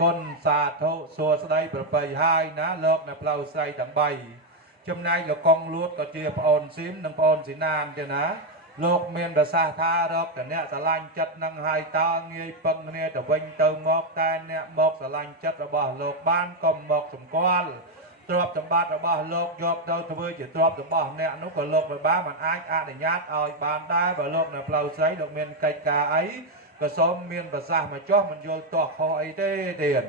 គុណសាធុសួស្តីប្របីហើយណាលោកនៅផ្លូវស្រីទាំង3ចំណែកលោកកងលួតក៏ជាប្អូនស៊ីមនិងប្អូនស៊ីណានទៀតណាលោកមានប្រសាសន៍ថារកតអ្នកស្រឡាញ់ចិត្តនឹងហើយតើងាយពឹងគ្នាទៅវិញទៅមកតែអ្នកមកស្រឡាញ់ចិត្តរបស់លោកបានកុំមកសម្គាល់ទ្រព្យសម្បត្តិរបស់លោកយកទៅធ្វើជាទ្រព្យរបស់អ្នកនោះក៏លោកមិនបានមិនអាចអនុញ្ញាតឲ្យបានដែរបើលោកនៅផ្លូវស្រីលោកមានកិច្ចការអីក៏សូមមានប្រសាសន៍មកចុះមិនយល់ទាស់ខុសអីទេទៀត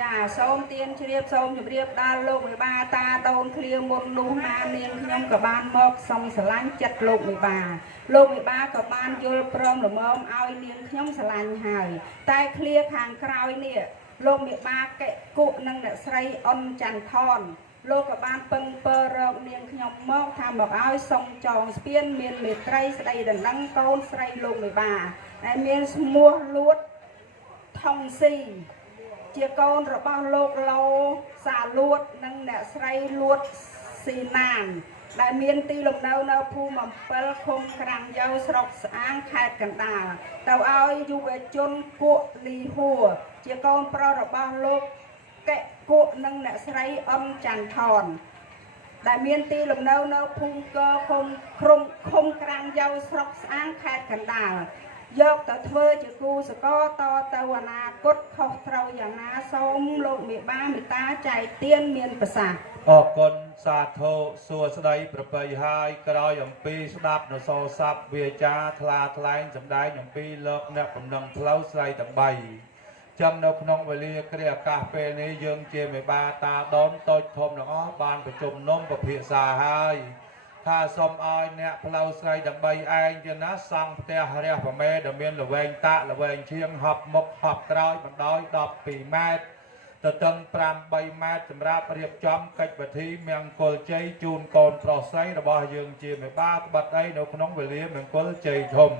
ចាសូមទៀនជ្រាបសូមជម្រាបដល់លោកមេបាតាដូនឃ្លៀមុននោះណានាងខ្ញុំក៏បានមកសុំស្រឡាញ់ចិត្តលោកមេបាក៏បានយល់ព្រមល្មមឲ្យនាងខ្ញុំស្រឡាញ់ហើយតែឃ្លាខាងក្រោយនេះលោកមេបាកិកុនិងអ្នកស្រីអុនច័ន្ទថនលោកក៏បានពឹងពើរកនាងខ្ញុំមកថាមកឲ្យសុំចងស្ពានមានមេត្រីស្ដីដណ្ដឹងកូនស្រីលោកមេបាដែលមានឈ្មោះលួតថងស៊ីជាកូនរបស់លោកឡូសាលួតនិងអ្នកស្រីលួតស៊ីណានដែលមានទីលំនៅនៅភូមិអំពិលឃុំក្រាំងយ៉ូវស្រុកស្អាងខេត្តកណ្ដាលទៅឲ្យយុវជនគក់លីហួរជាកូនប្រុសរបស់លោកកិកុនិងអ្នកស្រីអុនច័ន្ទថនដែលមានទីលំនៅនៅភូមិកឃុំក្រាំងយ៉ូវស្រុកស្អាងខេត្តកណ្ដាលយកទៅធ្វើជាគូសកលតទៅអនាគតខុសត្រូវយ៉ាងណាសូមលោកមេបាមេត្តាចែកទានមានប្រសាសន៍អរគុណសាធុសួស្តីប្របីហើយក្រោយអំពីស្ដាប់នៅសូរស័ព្ទវាចាថ្លាថ្លែងសម្ដែងអំពីលោកអ្នកកំណងផ្លូវស្រីទាំង3ចឹងនៅក្នុងវេលាគ្រាអាកាសពេលនេះយើងជាមេបាតាដូនតូចធំទាំងអស់បានប្រជុំនុំពិភាក្សាហើយថាសូមឲ្យអ្នកផ្លូវស្រីទាំង3ឯងជាណាសង់ផ្ទះរះប្រមេដែលមានល្វែងតាក់ល្វែងឈៀងហប់មុខហប់ក្រោយបណ្ដោយ12ម៉ែត្រទៅតឹង5-3ម៉ែត្រសម្រាប់រៀបចំកិច្ចពិធីមង្គលជ័យជូនកូនប្រុសស្រីរបស់យើងជាមេបាក្បិតអីនៅក្នុងវេលាមង្គលជ័យធំ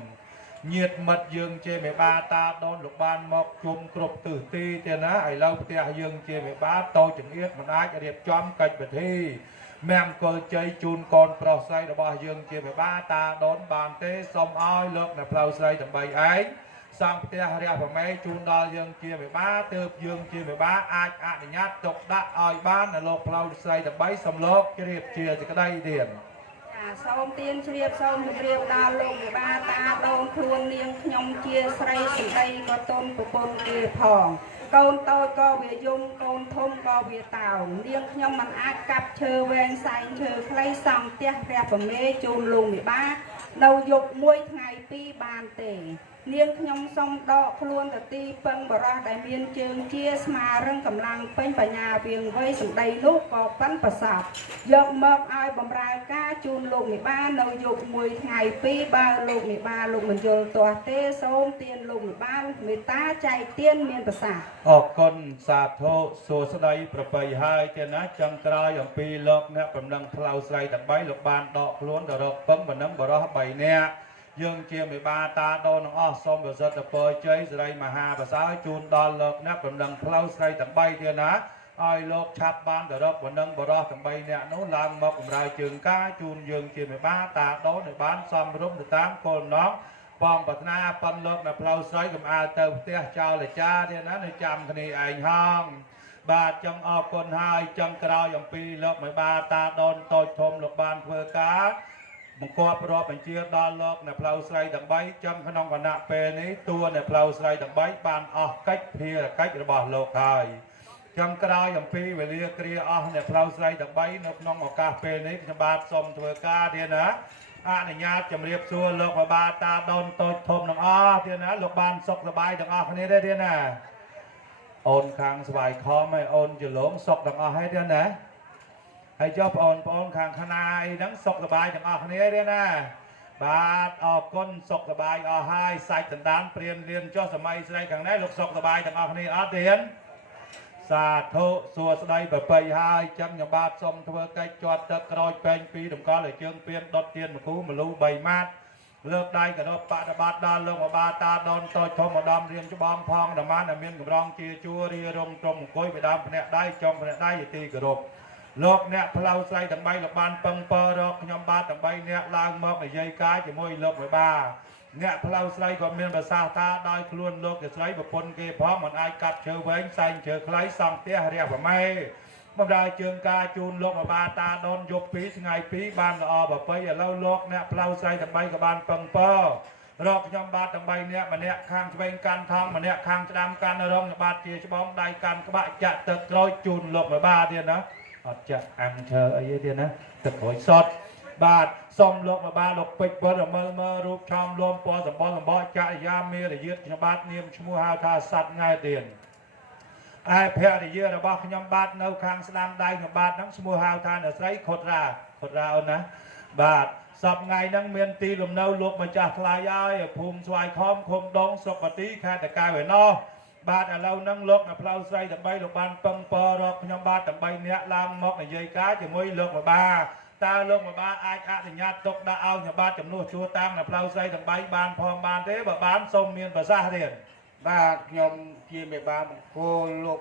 ញាតិមិត្តយើងជាមេបាតាដូនលោកបានមកជុំគ្រប់ទិសទីទេណាឥឡូវផ្ទះយើងជាមេបាតូចចង្អៀតមិនអាចរៀបចំកិច្ចពិធីមង្គលជ័យជូនកូនប្រុសស្រីរបស់យើងជាមេបាតាដូនបានទេសូមឲ្យលោកនៅផ្លូវស្រីទាំង3ឯងសង់ផ្ទះរះប្រមេជូនដល់យើងជាមេបាទើបយើងជាមេបាអាចអនុញ្ញាតទុកដាក់ឲ្យបាននៅលោកផ្លូវស្រីទាំង3សំលោកជ្រាបជាសេចក្តីទៀតសូមទៀនជ្រាបសូមជម្រាបដល់លោកមេបាតាដូនខ្លួននាងខ្ញុំជាស្រីសម្ដីក៏ទុនប្រពន្ធគេផងកូនតូចក៏វាយំកូនធំក៏វាតោងនាងខ្ញុំមិនអាចកាប់ឈើវែងសែងឈើខ្លីសង់ផ្ទះព្រះប្រមេជូនលោកមេបានៅយប់មួយថ្ងៃពីរបានទេនាងខ្ញុំសូមដកខ្លួនទៅទីពឹងបរោះដែលមានជើងជាស្មារឹងកម្លាំងពេញបញ្ញាវាងវៃសម្ដីនោះក៏ប៉ិនប្រសពយកមកឲ្យបម្រើការជូនលោកមេបានៅយប់មួយថ្ងៃពីរបើលោកមេបាលោកមិនយល់ទាស់ទេសូមទានលោកមេបាមេត្តាចែកទានមានប្រសាសន៍អរគុណសាធុសួស្តីប្របីហើយទេណាចង់ក្រោយអំពីលោកអ្នកកំណឹងផ្លូវស្រីទាំង3លោកបានដកខ្លួនទៅរកពឹងបំណឹងបរោះ3នាក់យើងជាមេបាតាដូនទាំងអស់សូមប្រសិទ្ធពរជ័យសិរីមហាប្រសើរជូនដល់លោកអ្នកកំណឹងផ្លូវស្រីទាំង3ទៀតណាឲ្យលោកឆាប់បានទៅរកបំណឹងបរោះទាំង3នាក់នោះឡើងមកបម្រើជើងការជូនយើងជាមេបាតាដូនឲ្យបានសមរម្យទៅតាមគោលបំណងបងប្រាថ្នាប៉ុនលោកនៅផ្លូវស្រីកុំអាលទៅផ្ទះចោលចាទៀតណានៅចាំគ្នាឯងហងបាទចង់អរគុណហើយចង់ក្រោយអំពីលោកមេបាតាដូនតូចធំលោកបានធ្វើការបង្គាប់រាប់បញ្ជាដល់លោកនៅផ្លូវស្រីទាំង3ចំក្នុងគណៈពេលនេះតួនៅផ្លូវស្រីទាំង3បានអស់កិច្ចភារកិច្ចរបស់លោកហើយចំក្រោយអំពីវេលាគ្រាអស់នៅផ្លូវស្រីទាំង3នៅក្នុងឱកាសពេលនេះខ្ញុំបាទសូមធ្វើការទៀតណាអនុញ្ញាតជម្រាបសួរលោកមេបាតាដូនតូចធំទាំងអស់ទៀតណាលោកបានសុខសប្បាយទាំងអស់គ្នាទេទៀតណាអូនខាងស្វាយខំហើយអូនចលងសុខទាំងអស់ហើយទៀតណាហើយចុះបងប្អូនខាងខ្នាយហ្នឹងសុខសប្បាយទាំងអស់គ្នាទេណាបាទអរគុណសុខសប្បាយអស់ហើយសាច់ដណ្ដានព្រានលៀនចុះសម័យស្រីខាងនេះលោកសុខសប្បាយទាំងអស់គ្នាអត់ទេសាធុសួស្តីប្របីហើយចឹងខ្ញុំបាទសូមធ្វើកិច្ចជាប់ទឹកក្រោយពេញពីតម្កល់ឲ្យជើងពៀនដុតទៀនមកគូមលូ3ម៉ាត់លើកដៃកណប់បដិបត្តិដល់លោកមេបាតាដូនតូចធំម្ដងរៀមច្បងផងដំណើរដែលមានកម្រងជាជួររីរងត្រមអង្គុយបដាមភ្នាក់ដៃចុងភ្នាក់ដៃទីគោរពលោកអ្នកផ្លូវស្រីទាំង3លោកបានពឹងពររកខ្ញុំបាទទាំង3អ្នកឡើងមកនិយាយការជាមួយលោកមេបា អ្នកផ្លូវស្រីក៏មានប្រសាសន៍ថាដោយខ្លួនលោកជាស្រីប្រពន្ធគេផងមិនអាចកាប់ឈើវែងសែងឈើខ្លីសង់ផ្ទះរះប្រម៉ែបំរើជើងការជូនលោកមកបាតាដនយប់2ថ្ងៃ2បានល្អប្រពៃឥឡូវលោកអ្នកផ្លូវស្រីទាំង3ក៏បានពឹងពររកខ្ញុំបាទទាំង3នាក់ម្នាក់ខាងឆ្វេងកាន់ថងម្នាក់ខាងស្ដាំកាន់រងបាទជាច្បងដៃកាន់ក្បាក់ចាក់ទឹកក្រូចជូនលោកមកបាទៀតណាអត់ចាក់អង្គឈើអីទេទៀតណាទឹកក្រូចសតបាទសូមលោកមកបាទលោកពេជ្របុត្រមើលរូបឆោមលំពណ៌សម្បល់សម្បកចរិយាមេរយាទខ្ញុំបាទនាមឈ្មោះហៅថាសัตว์ថ្ងៃទៀនឯភរិយារបស់ខ្ញុំបាទនៅខាងស្ដាំដៃខ្ញុំបាទហ្នឹងឈ្មោះហៅថាអ្នកស្រីខុតរាអូនណាបាទសប្ថ្ងៃហ្នឹងមានទីលំនៅលោកម្ចាស់ថ្លៃហើយភូមិស្វាយខំឃុំដងស្រុកបាទីខេត្តតាកែវឯណោះបាទឥឡូវហ្នឹងលោកនៅផ្លូវស្រីទាំង3លោកបានពឹងពររកខ្ញុំបាទទាំង3នាក់ឡើងមកនិយាយការជាមួយលោកមកបាតើលោកមកបាអាចអនុញ្ញាតទុកដាក់ឲ្យខ្ញុំបាទចំនួនជួតាំងនៅផ្លូវស្រីទាំង3បានផងបានទេបើបានសូមមានប្រសាសន៍រៀនបាទខ្ញុំជាមេបាបង្គោលលោក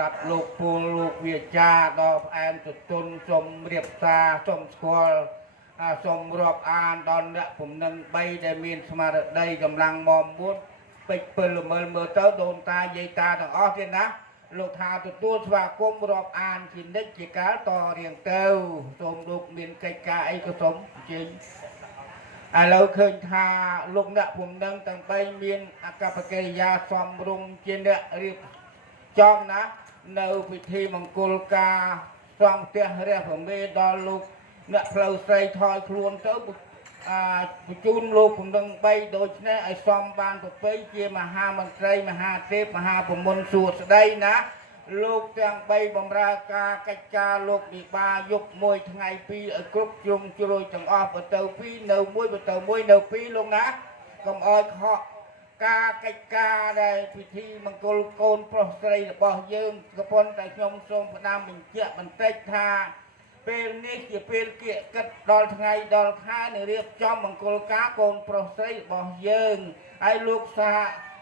ដាប់លោកពូលលោកវាចាដល់ផ្អែមទទុនសូមរៀបសារសូមស្គាល់សូមរាប់អានដល់អ្នកពំនឹង3ដែលមានស្មារតីកម្លាំងមមួតពេចពិលល្មើលមើលទៅដូនតាយាយតាទាំងអស់ទៀតណាលោកថាទទួលស្វាគមន៍រាប់អានជានិច្ចជាកាលតរៀងទៅសូមលោកមានកិច្ចការអីក៏សូមជើញឥឡូវឃើញថាលោកអ្នកពំនឹងទាំង3មានអកប្បកិរិយាសមរម្យជាអ្នករៀបចំណានៅពិធីមង្គលការសង់ផ្ទះរះប្រមេដល់លោកអ្នកផ្លូវស្រីថយខ្លួនទៅបញ្ជូនលោកពំនឹង3ដូច្នេះឲ្យសមបានប្រពៃជាមហាមន្ត្រីមហាទេពមហាប្រមុនសួស្ដីណាលោកទាំង3បម្រើការកិច្ចការលោកវិបាយប់មួយថ្ងៃ2ឲ្យគ្រប់ជ្រុងជ្រោយទាំងអស់បើទៅ2នៅមួយបើទៅមួយនៅ2លោកណាកុំអោយខកការកិច្ចការដែលពិធីមង្គលកូនប្រុសស្រីរបស់យើងក៏ប៉ុន្តែខ្ញុំសូមផ្ដាំបញ្ជាក់បន្តិចថាពេលនេះជាពេលគៀកកិតដល់ថ្ងៃដល់ខែនឹងរៀបចំមង្គលការកូនប្រុសស្រីរបស់យើងហើយលោកសា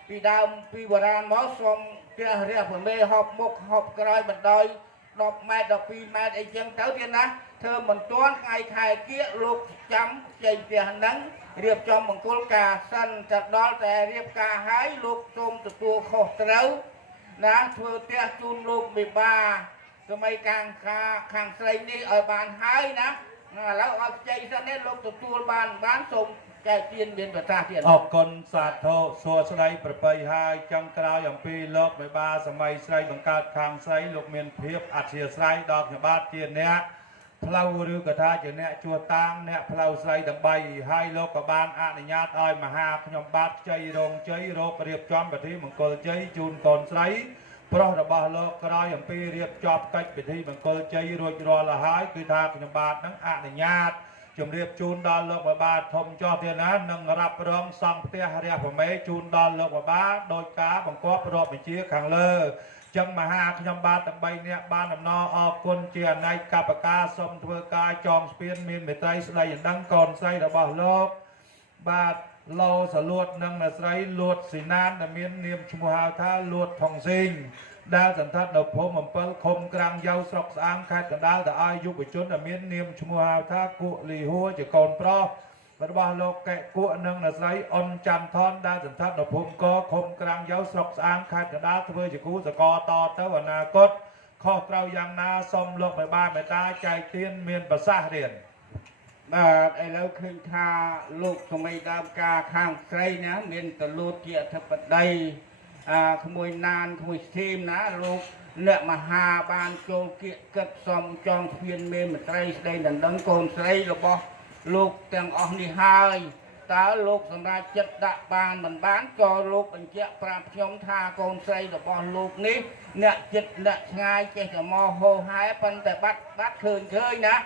ពីដើមពីបុរាណមកសូមផ្ទះរះប្រមេហប់មុខហប់ក្រោយបណ្ដោយ10ម៉ែត្រ12ម៉ែត្រអីចឹងទៅទៀតណាធ្វើមិនទាន់ថ្ងៃខែគៀកលោកចាំចេញផ្ទះហ្នឹងរៀបចំមង្គលការសិនទៅដល់តែរៀបការហើយលោកសូមទទួលខុសត្រូវណាធ្វើផ្ទះជូនលោកមេបាសម័យខាងស្រីនេះឲ្យបានហើយណាឥឡូវឲ្យខ្ចីសិននេះលោកទទួលបានសូមចែកទានមានប្រសាសន៍ទៀតអរគុណសាធុសួស្ដីប្រពៃហើយចង់ក្រោយអំពីលោកមេបាសម័យស្រីបង្កើតខាងស្រីលោកមានភាពអធិស្ឋានដល់ខ្ញុំបាទជាអ្នកផ្លូវឬក៏ថាជាអ្នកជួសតាំងអ្នកផ្លូវស្រីទាំង3ហើយលោកក៏បានអនុញ្ញាតឲ្យមហាខ្ញុំបាទជ័យរងជ័យរករៀបចំពិធីមង្គលជ័យជូនកូនស្រីប្រុសរបស់លោកក្រោយអំពីរៀបចំកិច្ចពិធីមង្គលជ័យរួចរាល់ហើយគឺថាខ្ញុំបាទនឹងអនុញ្ញាតជំរាបជូនដល់លោកបបាធំចោះទៀតណានឹងរាប់រងសង់ផ្ទះរះប្រមេជូនដល់លោកបបាដោយការបង្គាប់រាប់បញ្ជាខាងលើចឹងមហាខ្ញុំបាទទាំង3នាក់បានដំណរអរគុណជាអនេកកបការសូមធ្វើការចងស្ពានមានមេត្រីស្ដីដណ្ដឹងកូនស្រីរបស់លោកបាទលោសលួតនិងអ្នកស្រីលួតស៊ីណានដែលមាននាមឈ្មោះហៅថាលួតថងស៊ីងដែលសន្តិដ្ឋនៅភូមិ7ឃុំក្រាំងយ៉ៅស្រុកស្អាងខេត្តកណ្ដាលទៅឲ្យយុវជនដែលមាននាមឈ្មោះហៅថាគក់លីហួរជាកូនប្រុសរបស់លោកកែគក់និងអ្នកស្រីអុនច័ន្ទថនដែលសន្តិដ្ឋនៅភូមិកឃុំក្រាំងយ៉ៅស្រុកស្អាងខេត្តកណ្ដាលធ្វើជាគូសកលតទៅអនាគតខុសត្រូវយ៉ាងណាសូមលោកមេតាចែកទានមានប្រសាសន៍រៀនបាទឥឡូវឃើញថាលោកសម័យដើមការខាងស្រីណាមានតលូតជាអធិបតីក្មួយណានក្មួយស្ធីមណាលោកអ្នកមហាបានចូលគៀកកិតសំចងស្ពានមេមត្រីស្ដីដណ្ដឹងកូនស្រីរបស់លោកទាំងអស់នេះហើយតើលោកសម្រាប់ចិត្តដាក់បានមិនបានក៏លោកបញ្ជាក់ប្រាប់ខ្ញុំថាកូនស្រីរបស់លោកនេះអ្នកចិត្តអ្នកឆ្ងាយចេះតែមកហោហែប៉ុន្តែបាត់ឃើញណា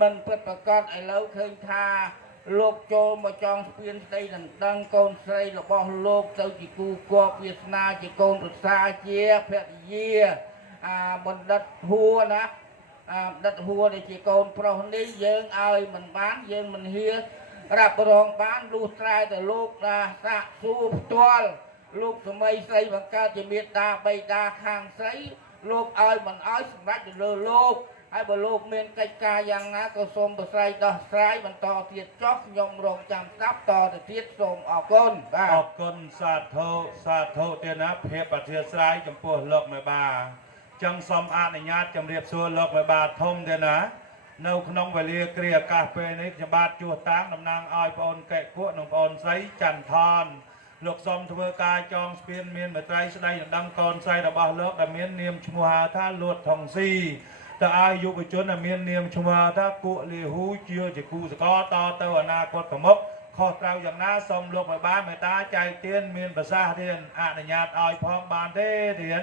មិនពិតប្រកបឥឡូវឃើញថាលោកចូលមកចងស្ពានស្ដីដណ្ដឹងកូនស្រីរបស់លោកទៅជាគូគប់វាសនាជាកូនប្រសាជាភរិយាបណ្ឌិតហួរណាបណ្ឌិតហួរដែលជាកូនប្រុសនេះយើងឲ្យមិនបានយើងមិនហ៊ានរ៉ាប់រងបានលុះត្រែតែលោកសាកសួរផ្ទាល់លោកសម័យស្រីបង្កើតជាមេត្តាបៃតាខាងស្រីលោកឲ្យមិនឲ្យសម្រាប់ទៅលើលោក ហើយបើលោកមានកិច្ចការយ៉ាងណាក៏សូមប្រស្រ័យដោះស្រាយបន្តទៀតចុះខ្ញុំរងចាំស្ដាប់តទៅទៀតសូមអរគុណបាទ អរគុណសាធុទៀតណាភាពអធិស្ឋានចំពោះលោកមេបាចឹងសូមអនុញ្ញាតជម្រាបសួរលោកមេបាធំទៀតណានៅក្នុងវេលាគ្រាអាកាសពេលនេះខ្ញុំបាទជួសតាំងតំណាងឲ្យបងអូនកែគក់និងបងអូនស្រីច័ន្ទថនលោកសូមធ្វើការចងស្ពានមានមេត្រីស្ដីដណ្ដឹងកូនស្រីរបស់លោកដែលមាននាមឈ្មោះហៅថាលួតថងស៊ីតើឲ្យយុវជនដែលមាននាមឈ្មោះហៅថាគក់លីហ៊ូជាគូសកលតទៅអនាគតខាងមុខខុសត្រូវយ៉ាងណាសូមលោកមេបាមេត្តាចែកទានមានប្រសាសន៍រៀនអនុញ្ញាតឲ្យផងបានទេរៀន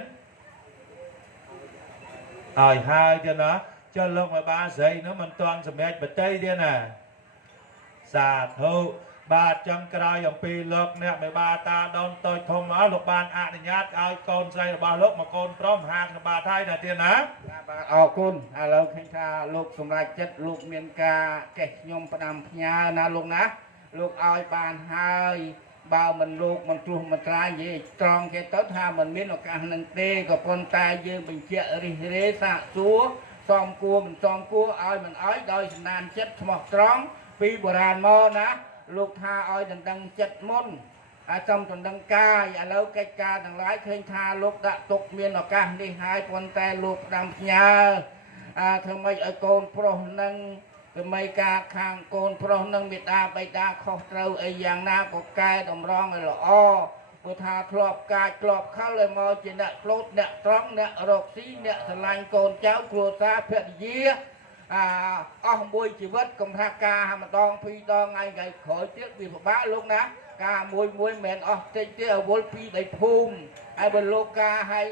ឲ្យហើយទៀតណាចុះលោកមេបាស្រីនោះមិនទាន់សម្រេចបតីទៀតណាសាធុបាទចឹងក្រោយអំពីលោកអ្នកមេបាតាដូនតូចធំអស់លោកបានអនុញ្ញាតឲ្យកូនស្រីរបស់លោកមកកូនប្រុសមហាខ្ញុំបាទហើយណាទៀតណាបាទអរគុណឥឡូវឃើញថាលោកសម្រាប់ចិត្តលោកមានការកេះខ្ញុំផ្ដាំផ្ញើណាលោកណាលោកឲ្យបានហើយបើមិនលោកមិនទ្រុះមិនត្រាយនិយាយត្រង់គេទៅថាមិនមានឱកាសនឹងទេក៏ប៉ុន្តែយើងបញ្ជាក់រិះរេសាកសួរសំគួរមិនសំគួរឲ្យមិនឲ្យដោយសំណានចិត្តស្មោះត្រង់ពីបុរាណមកណាលោកថាឲ្យដណ្ដឹងចិត្តមុនហើយចំដណ្ដឹងកាយឥឡូវកិច្ចការទាំងឡាយឃើញថាលោកដាក់ទុកមានឱកាសនេះហើយប៉ុន្តែលោកផ្ដាំផ្ញើធ្វើម៉េចឲ្យកូនប្រុសនឹងធ្វើការខាងកូនប្រុសនឹងមេដាបៃតាខុសត្រូវអីយ៉ាងណាក៏កែតម្រង់ឲ្យល្អព្រោះថាធ្លាប់កាចធ្លាប់ខលឲ្យមកជាអ្នកផ្លូតអ្នកត្រង់អ្នករកស៊ីអ្នកស្រឡាញ់កូនចៅគ្រួសារភរិយាអស់មួយជីវិតកុំថាការម្ដងពីរដងថ្ងៃក្រោយទៀតវាពិបាកលោកណាការមួយមិនមែនអស់តិចទេអវល់ពីរដីភូមិហើយបើលោកការឲ្យ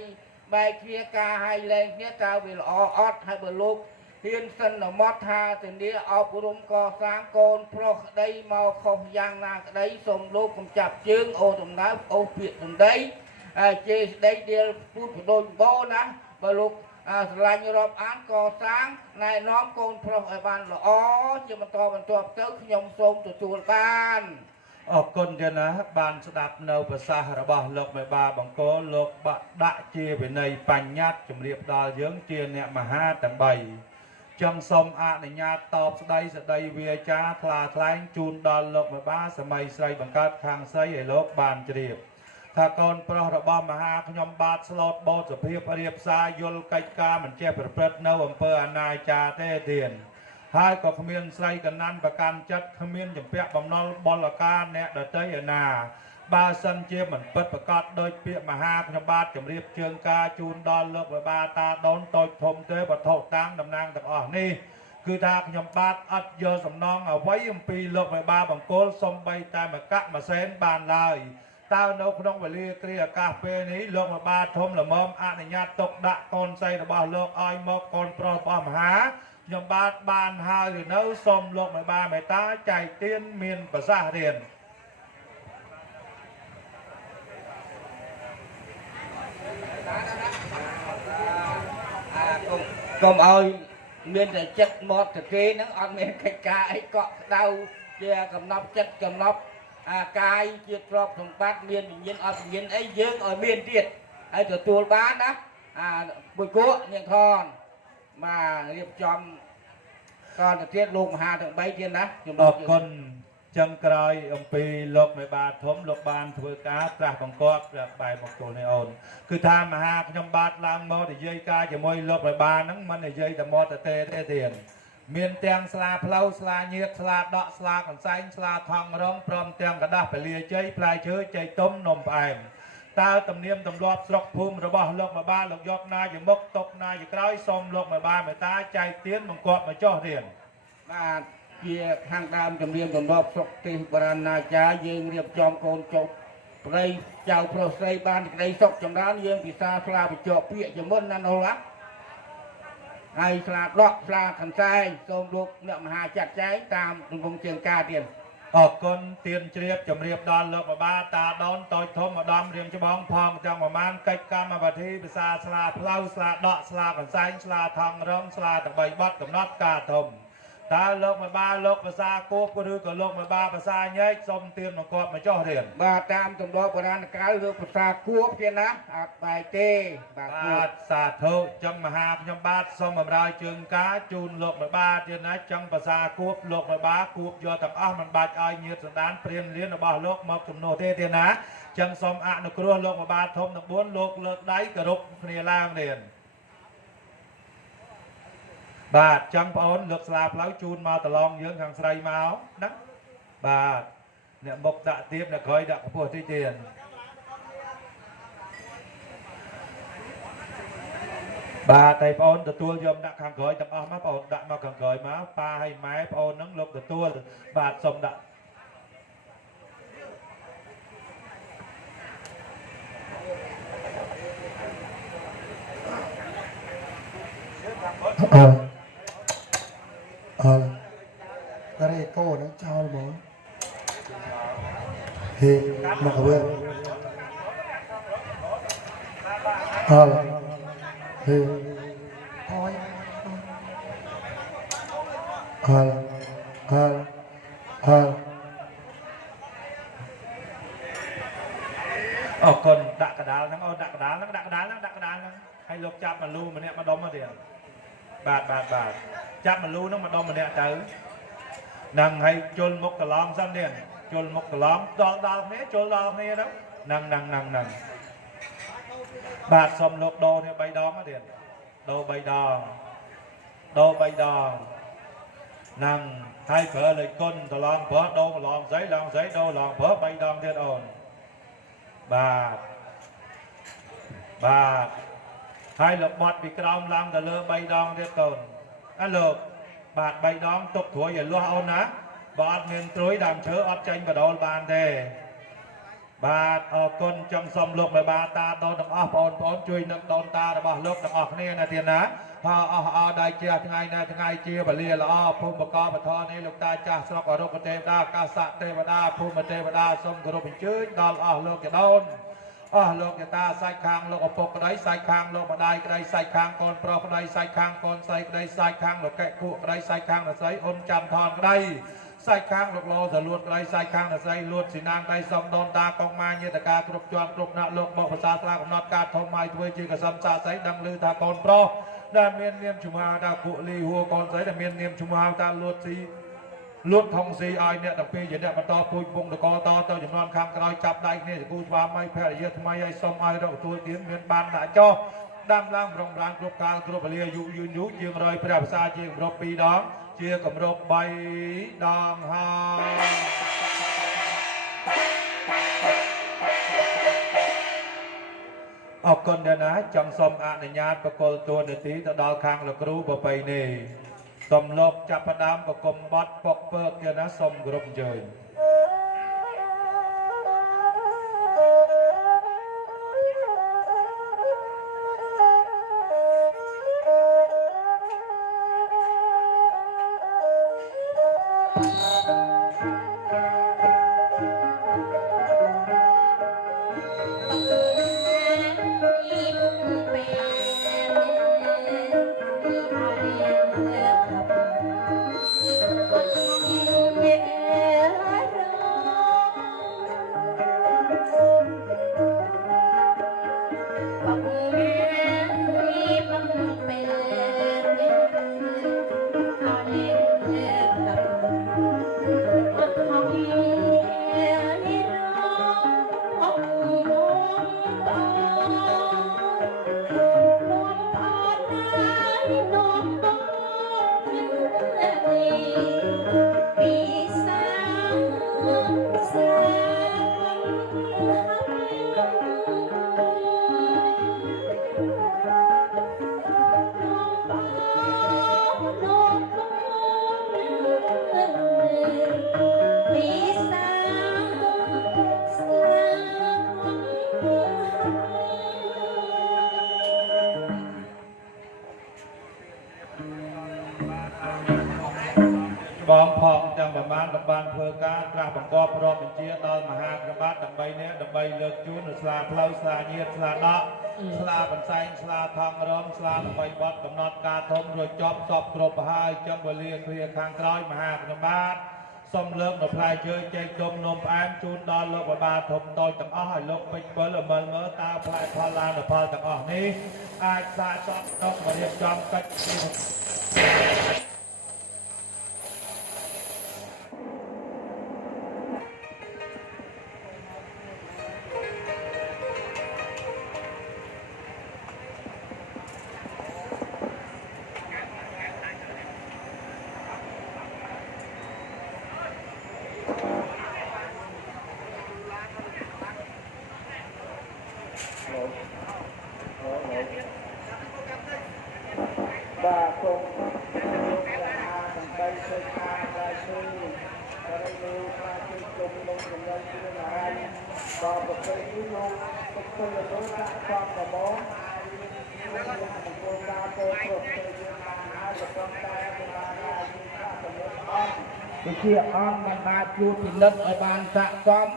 បែកគ្នាការឲ្យលែងគ្នាតើវាល្អអត់ហើយបើលោកហ៊ានសិនមត់ថាធានាអប់រំកសាងកូនប្រុសក្តីមកខុសយ៉ាងណាក្តីសូមលោកកុំចាប់ជើងអូដំណើរអូសពាក្យសម្ដីជេរស្ដីដៀលพูดបដូរបោណាបើលោកស្រឡាញ់រាប់អានកសាងណែនាំកូនប្រុសឲ្យបានល្អជាបន្តបន្ទាប់ទៅខ្ញុំសូមទទួលបានអរគុណទៀតណាបានស្ដាប់នៅប្រសាសន៍របស់លោកមេបាបង្គោលលោកបាក់ដាក់ជាវិន័យបញ្ញត្តិជម្រាបដល់យើងជាអ្នកមហាទាំង3ចង់សូមអនុញ្ញាតតបស្ដីសេចក្តីវាចាថ្លាថ្លែងជូនដល់លោកមេបាសម័យស្រីបង្កើតខាងស្រីឲ្យលោកបានជ្រាបថាកូនប្រុសរបស់មហាខ្ញុំបាទស្លូតបោតសភាពរៀបសារយល់កិច្ចការមិនចេះប្រព្រឹត្តនៅអំពើអនាចារទេទៀតហើយក៏គ្មានស្រីកណាន់ប្រកាន់ចិត្តគ្មានចម្ពាក់បំណុលបលការអ្នកដតីឯណាបើសិនជាមិនពិតប្រកបដោយពាក្យមហាខ្ញុំបាទជម្រាបជើងការជូនដល់លោកមេបាតាដូនតូចធំទេវត្ថុតាំងតំណាងទាំងអស់នេះគឺថាខ្ញុំបាទអត់យកសំណងអ្វីអំពីលោកមេបាបង្គោលសំបីតែមកៈមួយសែនបានឡើយតើនៅក្នុងវេលាគ្រាអាកាសពេលនេះលោកមេបាធំល្មមអនុញ្ញាតទុកដាក់កូនស្រីរបស់លោកឲ្យមកកូនប្រុសរបស់មហាខ្ញុំបាទបានហើយឬនៅសូមលោកមេបាមេត្តាចែកទានមានប្រសាសន៍រៀនកុំឲ្យមានតែចិត្តមកទៅគេហ្នឹងអត់មានកិច្ចការអីកក់ក្ដៅជាកំណប់ចិត្តកំណប់កាយជាទ្រព្យសម្បត្តិមានវិញ្ញាណអត់វិញ្ញាណអីយើងឲ្យមានទៀតហើយទទួលបានណាបុគ្គលនាងខនមករៀបចំតទៅទៀតលោកមហាទាំង3ទៀតណាខ្ញុំអរគុណចឹងក្រោយអំពីលោកមេបាធំលោកបានធ្វើការត្រាស់បង្គាប់ប្រាប់បែបបង្គោលនេះអូនគឺថាមហាខ្ញុំបាទឡើងមកនិយាយការជាមួយលោកមេបាហ្នឹងមិននិយាយតែមកទេទៀតមានទាំងស្លាផ្លូវស្លាញៀតស្លាដក់ស្លាកន្សែងស្លាថងរងព្រមទាំងกระดาษពលាជ័យផ្លែឈើជ័យទុំនំផ្អែមតើទំនៀមទម្លាប់ស្រុកភូមិរបស់លោកមេបាលោកយកណាជាមុខຕົកណាជាក្រោយសូមលោកមេបាមេត្តាចែកទានបង្គាប់មកចោះរៀនបាទជាខាងដើមទំនៀមទម្លាប់ស្រុកទេសបរាណាចារយើងរៀបចំកូនចុកប្រិយចៅប្រុសស្រីបានក្តីសុខចម្រើនយើងពិសាស្លាបញ្ចុះពាក្យជាមុនណានោះណាហើយស្លាដកស្លាកន្សែងសូមលោកអ្នកមហាចាត់ចែងតាមរង្វង់ជើងការទៀតអរគុណទានជ្រាបជម្រាបដល់លោកមេបាតាដូនតូចធំឧត្តមរៀងច្បងផងទាំងប្រមាណកិច្ចកម្មវិធីភាសាស្លាផ្លូវស្លាដកស្លាកន្សែងស្លាថងរងស្លាទាំង3បទកំណត់ការធំ ตาลกมาบ้าลกภาษาโคบก็รือก็ลกมาบ้าภาษาเย้ส้มเตียนมาเกาะมาจ่อเรียน บาตามตำรวจโบราณกาลเรื่องภาษาควบเพียนะอาไปเต้บา บาทสาธุจังมหาพยมบาทส้มบำรายจึงกาจูนลกมาบ้าเตียนนะจังภาษาโคบลกมาบ้าโคบยอต่างอ้อมันบาดอ้อยเงียดสันดานเปลี่ยนเลี้ยนบ้าลกมาจำโนเทเตียนนะจังส้มอะนกรัวลกมาบ้าทมตะบ้วนลกเลิกได้กระรุกเนียล่างเรียนบาทจังปอนเลือกสลาพแล้วจูนมาตะลองเยื้องทางไสมาเอานะบาทเนี่ยบกดะเทียบเนี่ยคอยดะพวกที่เตียนบาทไต่ปอนตะตัวยมดะขังคอยจังอ้อมาปอนดะมาขังคอยมาปลาให้ไม้ปอนนังลบตะตัวบาทสมดะอะไรโก้นะเจ้าหมอเฮ้มาเว้ยเฮ้พอยออกคนดักกระดาษทั้งเอาดักกระดาษทั้งดักกระดาษทั้งดักกระดาษทั้งให้ลบจับมันรู้มันเนี่ยมาดมมาเดียวบาทจับมันรู้น้องมาดมมันเนี่ยเจอนั่งให้จนมกกระล้อมซ้ำเนี่ยจนมกกระล้อมดอกนี้จนดอกนี้นะนั่งบาทสมลกโดเนี่ยใบดองมาเดียวโดใบดองนั่งให้เผลอเลยก้นตะลองเผลอโดลองใส่โดลองเผลอใบดองเดียวอ่อนบาทให้หลบหมดปีกรามลังแต่เลือใบดองเดียวต้นอันเลิกบาทใบดองตกถั่วอย่าลัวเอานะบาทเงินตรุยดำเชื้ออัดใจกระโดดบานเดบาทออกคนจังสมลูกบาตาโดนต่างอ้อปอนช่วยนึกโดนตาบาลูกต่างออกนี่นะเทียนนะพอได้เจียทั้งไงนะทั้งไงเจียบเลียละอ้อภูมิประกอบปทอนี่ลูกตาจ่าสกอรุกเทวดากาสะเทวดาภูมิเทวดาสมกรุปิจืดดอลอ้อลูกจะโดนลูกจะตาใส่คางลูกอปกกระไดใส่คางลูกมาได้กระไดใส่คางกอนปลอกกระไดใส่คางกอนใส่กระไดใส่คางลูกแกะกุกระไดใส่คางใส่อมจันทอนกระไดใส่คางลูกโลสลวดกระไดใส่คางใส่ลวดสีนางกระไดสมโดนตากองมาเยตกากรุบจวนกรุบหน้าลูกบอกภาษาตรากำนอดการทองไม้ถ้วยจีกระซำซาใส่ดังลือตากอนปลอกด้านเมียนเนียมชุมาดากุลีหัวกอนใส่ด้านเมียนเนียมชุมาตาลวดสีลวดทองสีอ้อยเนี่ยต่างปีอย่างเนี่ยมันต่อปุยปงตะกอต่อจำนวนคำกระไรจับได้เนี่ยจะกูว่าไม่แพ้เยอะทำไมไอ้ส้มไอ้เราตัวเตี้ยเมียนบานหนาจ่อดำล่างรงรางกรุบกลางกรุบเลียอยู่ยืนยุยืนรอยพระภาษาเชียงรบปีดองเชียกับรบใบดองฮาออกคนเดียวนะจังสมอนุญาตประกอบตัวในตีตะดอคางหลักรู้ไปนี่สมลบจับประดามประกมบัดปกเปิกเดียวนะสมกรมเจย បានតំបានធ្វើការត្រាស់បង្កប់ប្រពបញ្ជាដល់មហាក្រាបដើម្បីនេះដើម្បីលើកជូននៅស្លាផ្លូវស្លាញាតស្លាដកស្លាបន្សែងស្លាថងរំស្លាល្បីបត់កំណត់ការធំរួចចប់សពគ្រប់ហើយចំវេលាគ្រាខាងក្រោយមហាក្រាបសូមលើកនៅផ្លែជើចែកដុំនំផ្អែមជូនដល់លោកបបាធំតូចទាំងអស់ឲ្យលោកពេជ្រពិលមើលមើលតើផ្លែផលឡានផលទាំងអស់នេះអាចសាកសពដល់មករៀបចំកិច្ចបាទសូមដើម្បីធ្វើការដែលជួយបរិយាកាសជួយជុំក្នុងចំណុចជាហើយដល់ប្រទេសនេះលោកទុកពលរដ្ឋដាក់ความប្រមងគោលការណ៍ទៅគ្រប់ទៅជាការហើយក៏ប៉ុន្តែក៏បានថាជាការសម្រេចអង្គវិជាអង្គបានបានជួបពិនិត្យឲ្យបានស័ក្តិសម